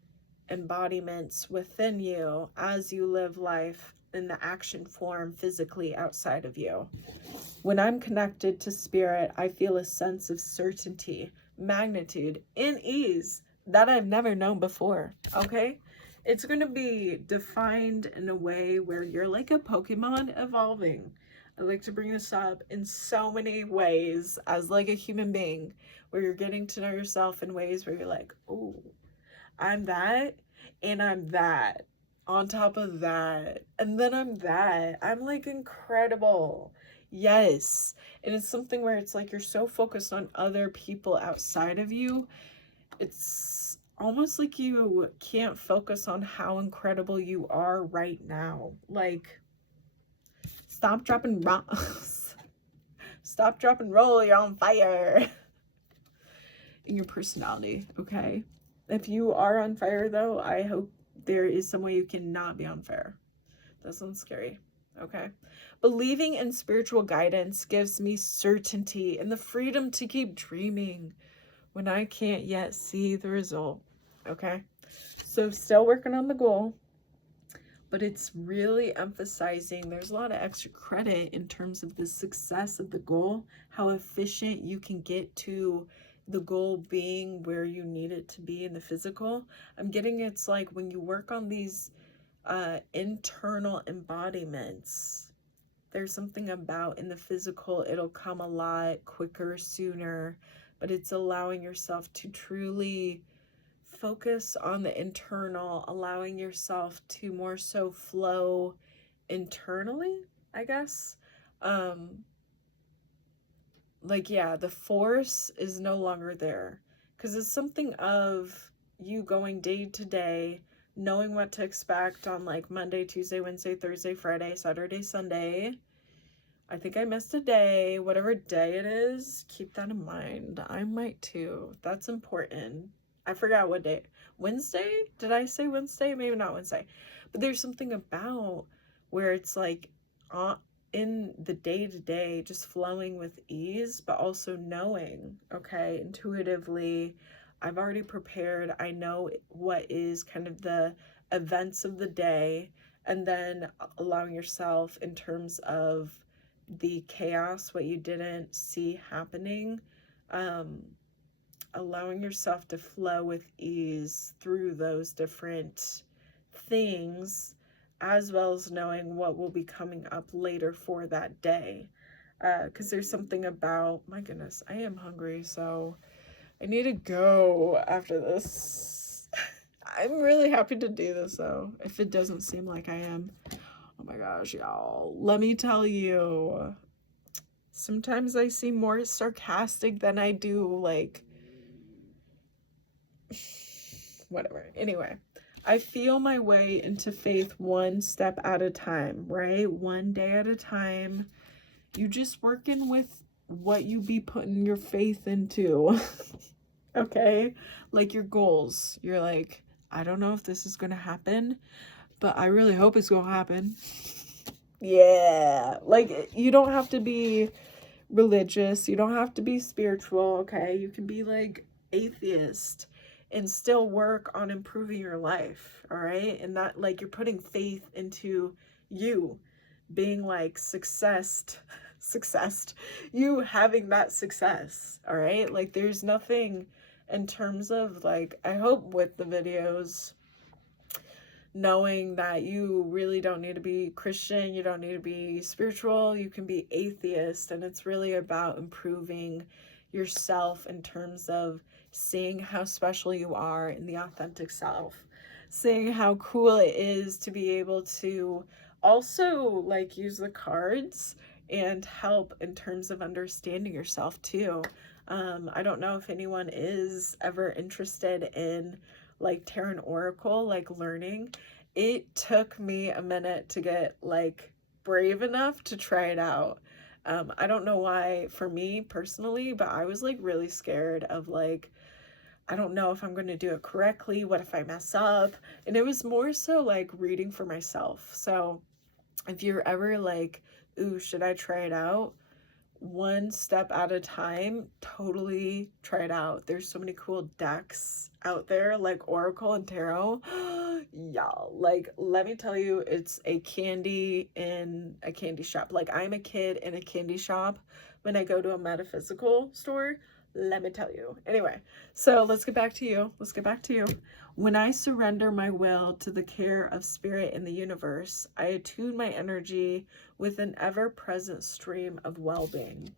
embodiments within you as you live life in the action form physically outside of you. When I'm connected to spirit, I feel a sense of certainty, magnitude, and ease that I've never known before, okay? It's going to be defined in a way where you're like a Pokemon evolving. I like to bring this up in so many ways as like a human being, where you're getting to know yourself in ways where you're like, oh, I'm that, and I'm that, on top of that, and then I'm that. I'm like incredible. Yes. And it's something where it's like you're so focused on other people outside of you. It's almost like you can't focus on how incredible you are right now. Like, stop, drop, and roll. Stop, drop, and roll. You're on fire. In your personality, okay? If you are on fire, though, I hope there is some way you cannot be on fire. That sounds scary. okay? Believing in spiritual guidance gives me certainty and the freedom to keep dreaming when I can't yet see the result, okay? So still working on the goal, but it's really emphasizing there's a lot of extra credit in terms of the success of the goal, how efficient you can get to the goal being where you need it to be in the physical. I'm getting it's like when you work on these internal embodiments, there's something about in the physical, it'll come a lot quicker, sooner, but it's allowing yourself to truly focus on the internal, allowing yourself to more so flow internally, I guess. Like, yeah, the force is no longer there because it's something of you going day to day, knowing what to expect on like Monday, Tuesday, Wednesday, Thursday, Friday, Saturday, Sunday. I think I missed a day, whatever day it is, keep that in mind. I might too. That's important. I forgot what day. Wednesday? Did I say Wednesday? Maybe not Wednesday. But there's something about where it's like in the day-to-day just flowing with ease, but also knowing, okay, intuitively, I've already prepared. I know what is kind of the events of the day, and then allowing yourself in terms of the chaos, what you didn't see happening, allowing yourself to flow with ease through those different things, as well as knowing what will be coming up later for that day. Because there's something about, my goodness, I am hungry, so I need to go after this. I'm really happy to do this, though, if it doesn't seem like I am. Oh my gosh, y'all. Let me tell you, sometimes I seem more sarcastic than I do, like, whatever. Anyway, I feel my way into faith one step at a time, right? One day at a time. You just working with what you be putting your faith into. Okay? Like your goals. You're like, I don't know if this is going to happen, but I really hope it's going to happen. Yeah. Like, you don't have to be religious. You don't have to be spiritual, okay? You can be like atheist and still work on improving your life, all right? And that, like, you're putting faith into you being like successed, you having that success, all right? Like, there's nothing in terms of, like, I hope with the videos, knowing that you really don't need to be Christian, you don't need to be spiritual, you can be atheist, and it's really about improving yourself in terms of seeing how special you are in the authentic self, seeing how cool it is to be able to also like use the cards and help in terms of understanding yourself too. I don't know if anyone is ever interested in like tarot and oracle, like learning. It took me a minute to get like brave enough to try it out. I don't know why for me personally, but I was like really scared of like, I don't know if I'm going to do it correctly. What if I mess up? And it was more so like reading for myself. So if you're ever like, ooh, should I try it out? One step at a time, totally try it out. There's so many cool decks out there like Oracle and Tarot. Y'all, like, let me tell you, it's a candy in a candy shop. Like, I'm a kid in a candy shop when I go to a metaphysical store. Let me tell you. Anyway, so let's get back to you. When I surrender my will to the care of spirit in the universe, I attune my energy with an ever-present stream of well-being.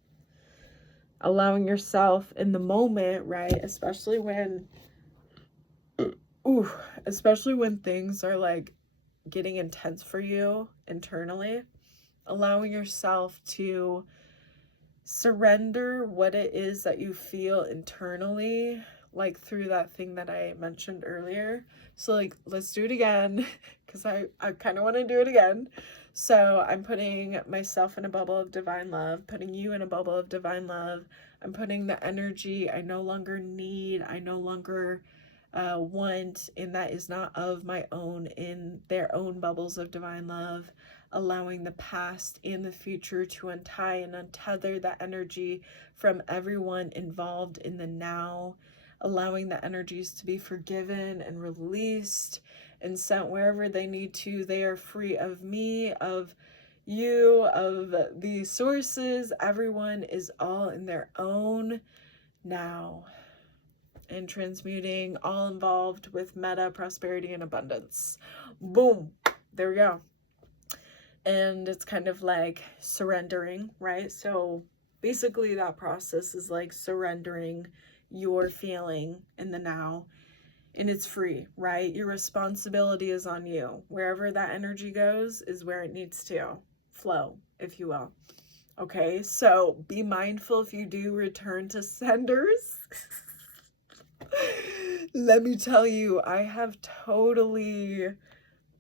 Allowing yourself in the moment, right? Especially when things are like getting intense for you internally, allowing yourself to surrender what it is that you feel internally, like through that thing that I mentioned earlier. So like, let's do it again, because I kind of want to do it again. So I'm putting myself in a bubble of divine love, putting you in a bubble of divine love. I'm putting the energy I no longer need, I no longer want, and that is not of my own, in their own bubbles of divine love. allowing the past and the future to untie and untether that energy from everyone involved in the now, allowing the energies to be forgiven and released and sent wherever they need to. They are free of me, of you, of the sources. Everyone is all in their own now. And transmuting all involved with meta, prosperity, and abundance. Boom. There we go. And it's kind of like surrendering, right? So basically that process is like surrendering your feeling in the now, and it's free, right? Your responsibility is on you. Wherever that energy goes is where it needs to flow, if you will. Okay, so be mindful if you do return to senders. Let me tell you, I have totally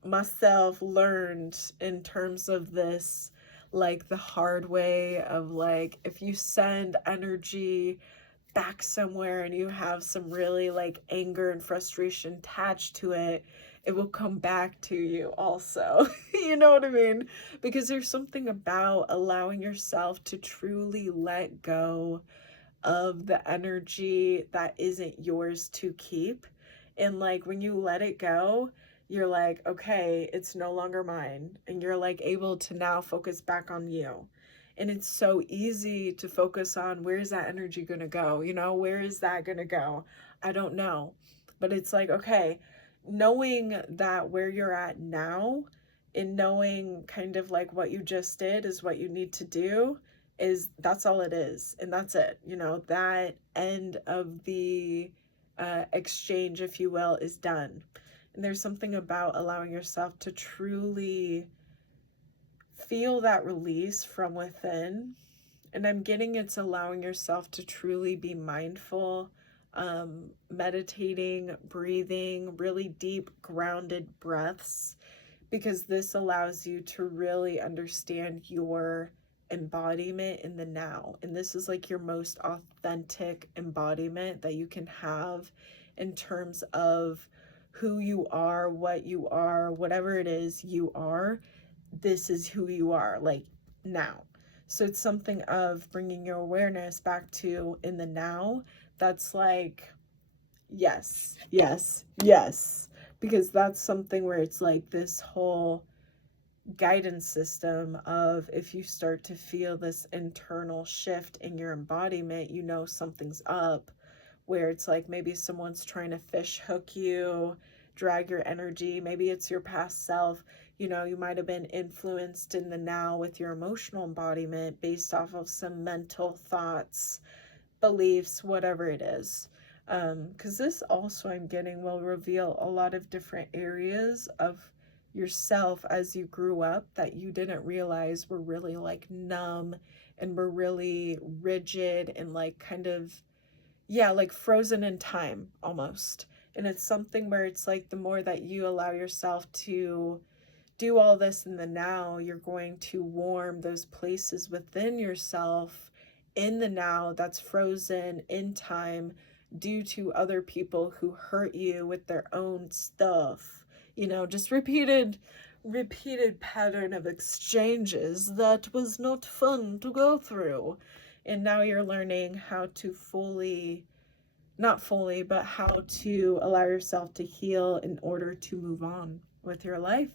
myself learned in terms of this, like the hard way of like, if you send energy back somewhere and you have some really like anger and frustration attached to it, it will come back to you also. You know what I mean? Because there's something about allowing yourself to truly let go of the energy that isn't yours to keep. And like when you let it go, you're like, okay, it's no longer mine. And you're like able to now focus back on you. And it's so easy to focus on, where's that energy going to go? You know, where is that going to go? I don't know. But it's like, okay, knowing that where you're at now and knowing kind of like what you just did is what you need to do, is that's all it is. And that's it. You know, that end of the exchange, if you will, is done. And there's something about allowing yourself to truly feel that release from within. And I'm getting it's allowing yourself to truly be mindful, meditating, breathing, really deep, grounded breaths, because this allows you to really understand your embodiment in the now. And this is like your most authentic embodiment that you can have in terms of who you are, what you are, whatever it is you are. This is who you are, like now. So it's something of bringing your awareness back to in the now. That's like, yes, yes, yes. Because that's something where it's like this whole guidance system of, if you start to feel this internal shift in your embodiment, you know something's up, where it's like maybe someone's trying to fish hook you, drag your energy. Maybe it's your past self. You know, you might have been influenced in the now with your emotional embodiment based off of some mental thoughts, beliefs, whatever it is. Because this also, I'm getting, will reveal a lot of different areas of yourself as you grew up that you didn't realize were really like numb and were really rigid and like kind of, yeah, like frozen in time almost. And it's something where it's like the more that you allow yourself to do all this in the now, you're going to warm those places within yourself in the now that's frozen in time due to other people who hurt you with their own stuff. You know, just repeated pattern of exchanges that was not fun to go through. And now you're learning how to not fully, but how to allow yourself to heal in order to move on with your life,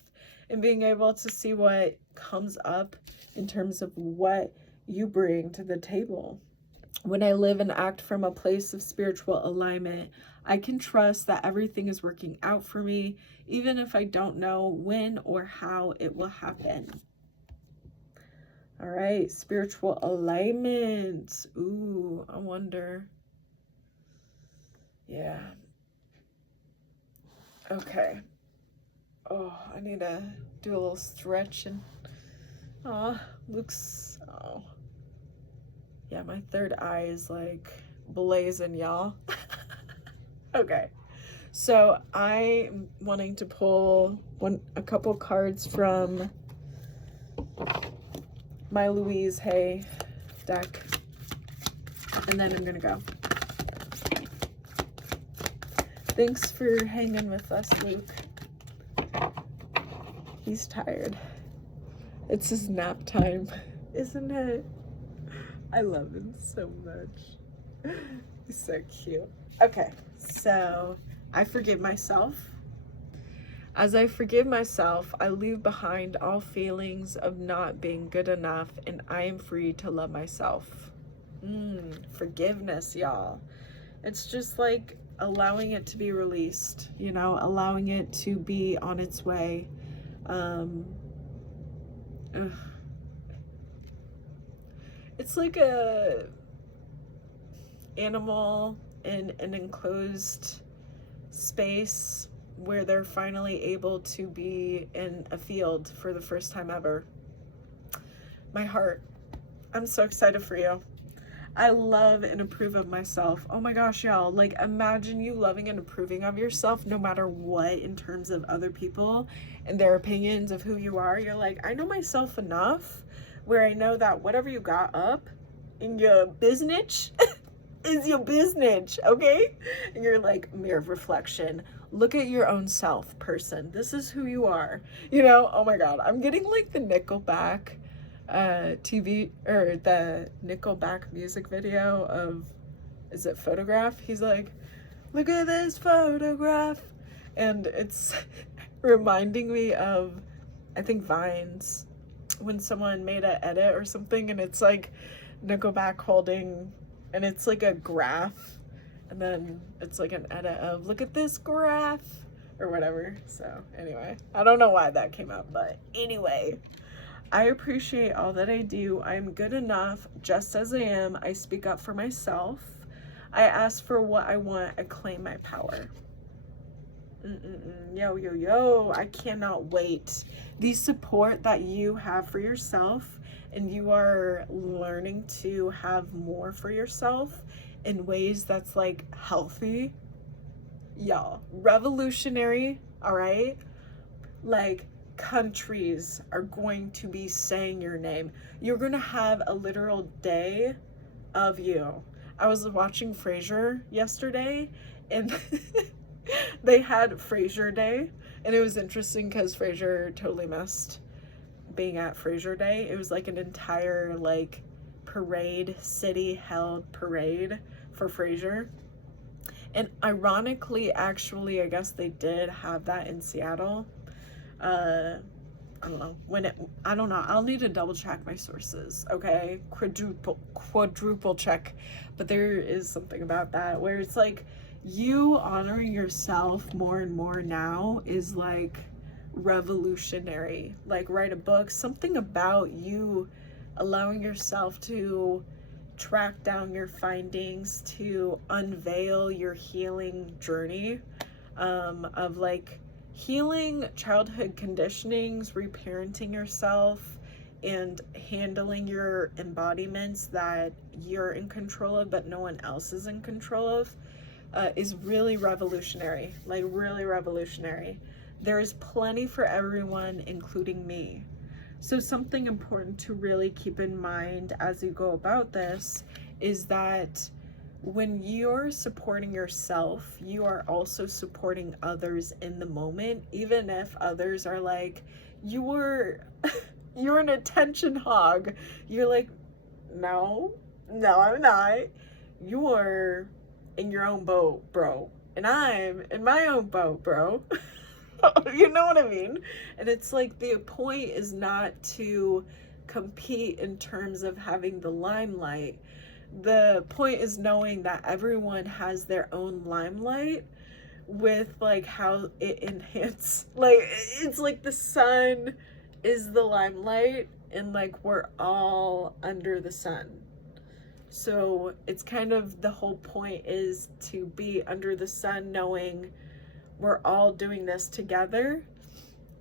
and being able to see what comes up in terms of what you bring to the table. When I live and act from a place of spiritual alignment, I can trust that everything is working out for me, even if I don't know when or how it will happen. All right, spiritual alignment. Ooh, I wonder. Yeah. Okay. Oh, I need to do a little stretch and Luke's, oh. Yeah, my third eye is like blazing, y'all. Okay. So I'm wanting to pull a couple cards from my Louise Hay deck, and then I'm gonna go. Thanks for hanging with us, Luke. He's tired. It's his nap time, isn't it? I love him so much. He's so cute. Okay, so I forgive myself. As I forgive myself, I leave behind all feelings of not being good enough, and I am free to love myself. Forgiveness, y'all. It's just like allowing it to be released, you know, allowing it to be on its way. It's like a animal in an enclosed space where they're finally able to be in a field for the first time ever. My heart, I'm so excited for you. I love and approve of myself. Oh my gosh, y'all, like imagine you loving and approving of yourself no matter what in terms of other people and their opinions of who you are. You're like, I know myself enough where I know that whatever you got up in your business is your business, okay? And you're like, mirror of reflection. Look at your own self, person. This is who you are. You know, oh my God, I'm getting like the Nickelback TV or the Nickelback music video of, is it Photograph? He's like, look at this photograph. And it's reminding me of, I think Vines, when someone made an edit or something and it's like Nickelback holding, and it's like a graph, and then it's like an edit of, look at this graph, or whatever. So anyway, I don't know why that came up, but anyway, I appreciate all that I do. I'm good enough just as I am. I speak up for myself. I ask for what I want. I claim my power. Yo, yo, yo. I cannot wait. The support that you have for yourself, and you are learning to have more for yourself in ways that's like healthy. Y'all, revolutionary, all right? Like, countries are going to be saying your name. You're gonna have a literal day of you. I was watching Frasier yesterday, and they had Frasier Day, and it was interesting because Frasier totally missed being at Frasier Day. It was like an entire like parade, city held parade for Frasier. And ironically, actually, I guess they did have that in Seattle. I don't know when it, I don't know. I'll need to double check my sources. Okay. Quadruple check. But there is something about that where it's like you honoring yourself more and more now is like revolutionary. Like write a book, something about you allowing yourself to track down your findings, to unveil your healing journey, of like healing childhood conditionings, reparenting yourself, and handling your embodiments that you're in control of but no one else is in control of, is really revolutionary. Like really revolutionary. There is plenty for everyone, including me. So something important to really keep in mind as you go about this is that when you're supporting yourself, you are also supporting others in the moment, even if others are like, you're an attention hog. You're like, no, I'm not. You're in your own boat, bro. And I'm in my own boat, bro. You know what I mean? And it's like the point is not to compete in terms of having the limelight. The point is knowing that everyone has their own limelight with like how it enhances, like it's like the sun is the limelight and like we're all under the sun. So it's kind of the whole point is to be under the sun knowing we're all doing this together,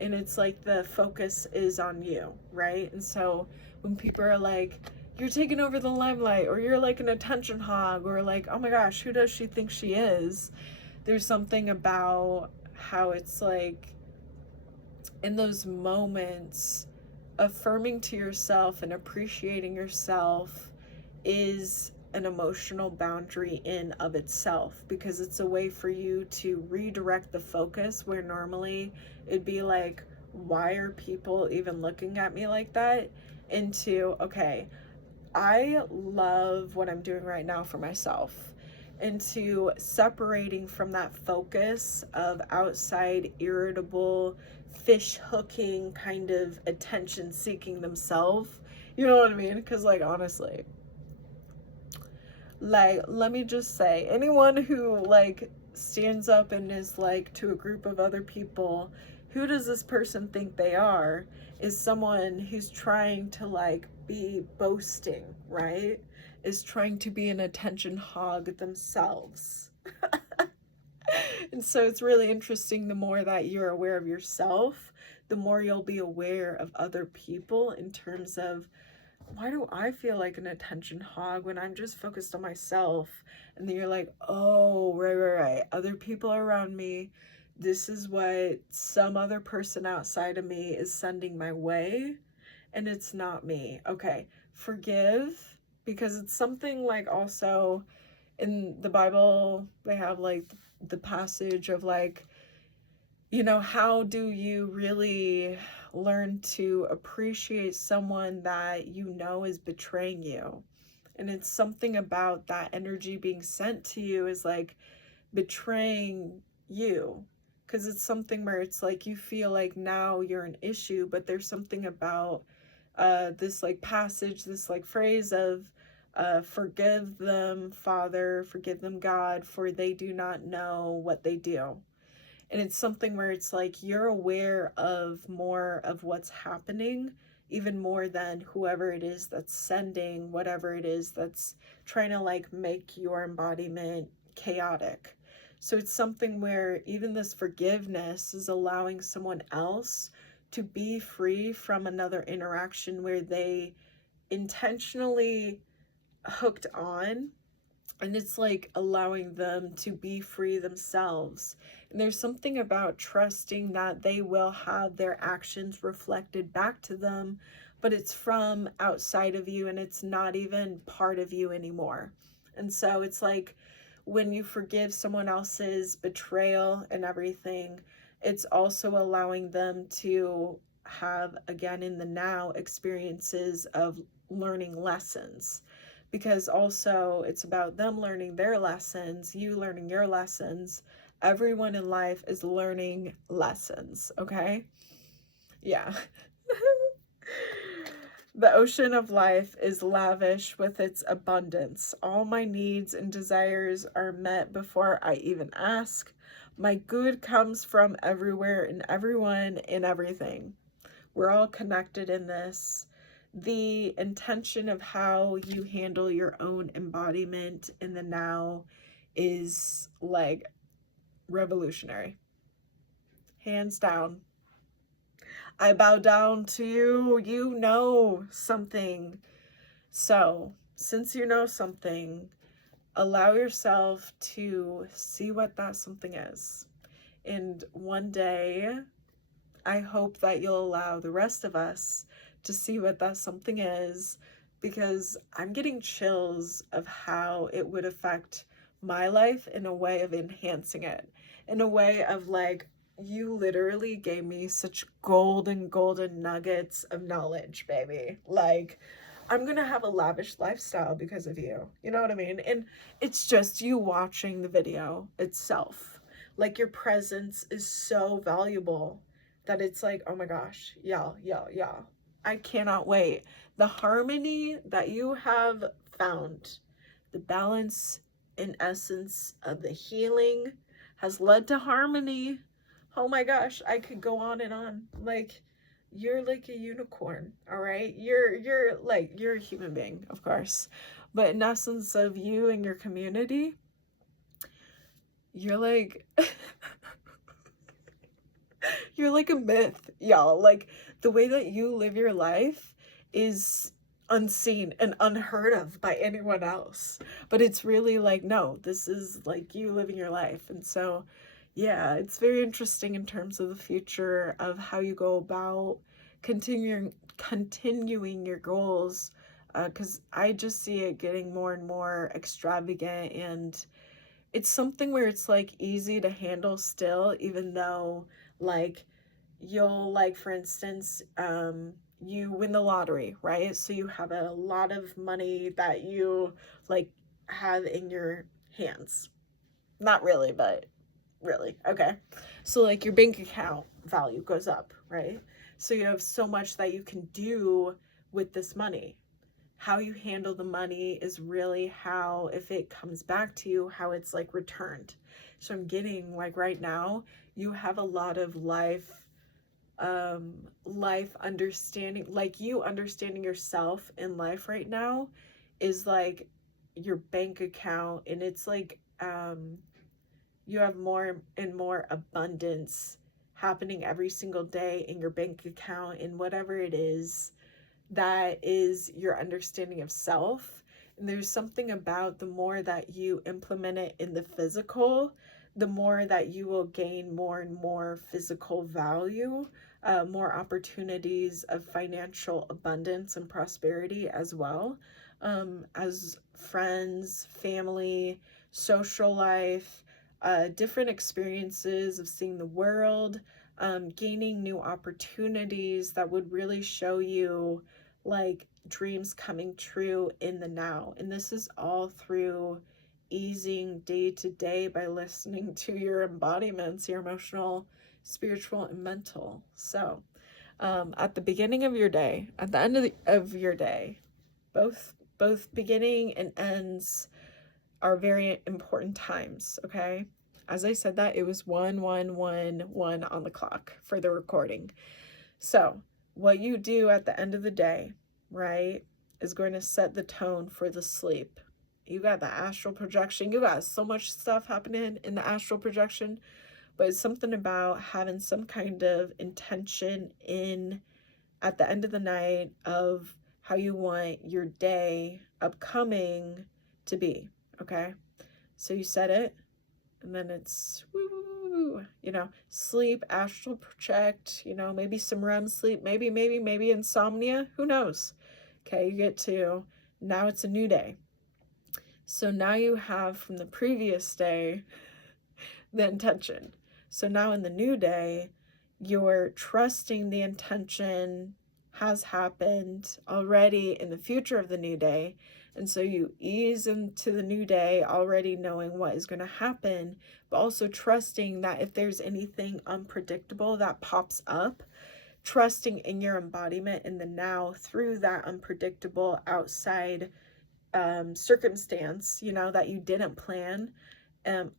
and it's like the focus is on you, right? And so when people are like, you're taking over the limelight, or you're like an attention hog, or like, oh my gosh, who does she think she is? There's something about how it's like in those moments, affirming to yourself and appreciating yourself is an emotional boundary in of itself, because it's a way for you to redirect the focus where normally it'd be like, why are people even looking at me like that, into, okay, I love what I'm doing right now for myself, into separating from that focus of outside, irritable, fish hooking kind of attention seeking themselves. You know what I mean? Because, like, honestly, like, let me just say, anyone who, like, stands up and is like to a group of other people, who does this person think they are, is someone who's trying to, like, be boasting, right? Is trying to be an attention hog themselves. And so it's really interesting, the more that you're aware of yourself, the more you'll be aware of other people, in terms of, why do I feel like an attention hog when I'm just focused on myself? And then you're like, oh, right. Other people are around me. This is what some other person outside of me is sending my way, and it's not me. Okay, forgive, because it's something like, also in the Bible, they have like the passage of, like, you know, how do you really learn to appreciate someone that you know is betraying you? And it's something about that energy being sent to you is like betraying you, because it's something where it's like you feel like now you're an issue, but there's something about this like passage, this like phrase of, forgive them, Father, forgive them, God, for they do not know what they do. And it's something where it's like you're aware of more of what's happening, even more than whoever it is that's sending whatever it is that's trying to, like, make your embodiment chaotic. So it's something where even this forgiveness is allowing someone else to be free from another interaction where they intentionally hooked on, and it's like allowing them to be free themselves. And there's something about trusting that they will have their actions reflected back to them, but it's from outside of you and it's not even part of you anymore. And so it's like, when you forgive someone else's betrayal and everything, it's also allowing them to have, again, in the now, experiences of learning lessons, because also it's about them learning their lessons, you learning your lessons. Everyone in life is learning lessons, okay? Yeah. The ocean of life is lavish with its abundance. All my needs and desires are met before I even ask. My good comes from everywhere and everyone and everything. We're all connected in this. The intention of how you handle your own embodiment in the now is, like, revolutionary. Hands down. I bow down to you. You know something. So, since you know something, allow yourself to see what that something is. And one day, I hope that you'll allow the rest of us to see what that something is, because I'm getting chills of how it would affect my life in a way of enhancing it, in a way of, like, you literally gave me such golden nuggets of knowledge, baby. Like, I'm gonna have a lavish lifestyle because of you. You know what I mean? And it's just you watching the video itself. Like, your presence is so valuable that it's like, oh my gosh, yeah. I cannot wait. The harmony that you have found, the balance and essence of the healing has led to harmony. Oh my gosh, I could go on and on. Like, you're like a unicorn, all right? You're like, you're a human being, of course. But in essence of you and your community, you're like you're like a myth, y'all. Like, the way that you live your life is unseen and unheard of by anyone else. But it's really like, no, this is like you living your life. And so, yeah, it's very interesting in terms of the future of how you go about continuing your goals, because I just see it getting more and more extravagant, and it's something where it's like easy to handle still, even though, like, you'll, like, for instance, you win the lottery, right? So you have a lot of money that you, like, have in your hands. Not really, but really. Okay. So, like, your bank account value goes up, right? So you have so much that you can do with this money. How you handle the money is really how, if it comes back to you, how it's, like, returned. So I'm getting, like, right now, you have a lot of life understanding, like, you understanding yourself in life right now is like your bank account, and it's like you have more and more abundance happening every single day in your bank account, and whatever it is, that is your understanding of self. And there's something about the more that you implement it in the physical, the more that you will gain more and more physical value, more opportunities of financial abundance and prosperity as well, as friends, family, social life, different experiences of seeing the world, gaining new opportunities that would really show you, like, dreams coming true in the now. And this is all through easing day to day by listening to your embodiments, your emotional, spiritual, and mental. So at the beginning of your day, at the end of your day, both beginning and ends are very important times. Okay, as I said that, it was 1111 on the clock for the recording. So what you do at the end of the day, right, is going to set the tone for the sleep. You got the astral projection. You got so much stuff happening in the astral projection, but it's something about having some kind of intention in at the end of the night of how you want your day upcoming to be. Okay, so you set it, and then it's woo, you know, sleep, astral project, you know, maybe some REM sleep, maybe insomnia, who knows. Okay, you get to, now it's a new day. So now you have from the previous day the intention. So now in the new day, you're trusting the intention has happened already in the future of the new day. And so you ease into the new day already knowing what is going to happen, but also trusting that if there's anything unpredictable that pops up, trusting in your embodiment in the now through that unpredictable outside circumstance, you know, that you didn't plan,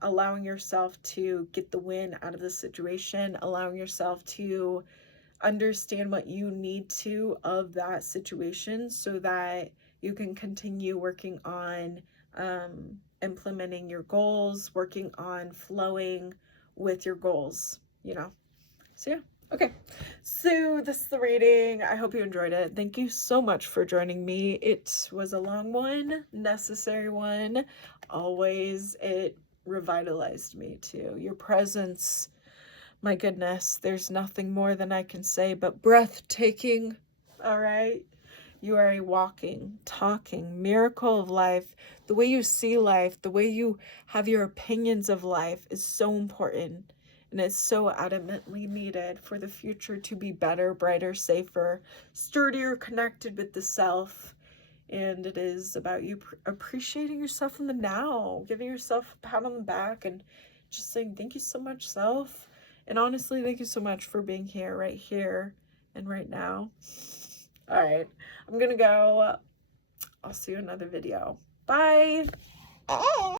allowing yourself to get the win out of the situation, allowing yourself to understand what you need to of that situation so that you can continue working on implementing your goals, working on flowing with your goals, you know. So yeah. Okay, so this is the reading. I hope you enjoyed it. Thank you so much for joining me. It was a long one, necessary one. Always, it revitalized me too. Your presence, my goodness, there's nothing more than I can say but breathtaking. All right, you are a walking, talking miracle of life. The way you see life, the way you have your opinions of life is so important. And it's so adamantly needed for the future to be better, brighter, safer, sturdier, connected with the self. And it is about you appreciating yourself in the now, giving yourself a pat on the back and just saying, thank you so much, self. And honestly, thank you so much for being here, right here and right now. All right, I'm going to go. I'll see you in another video. Bye.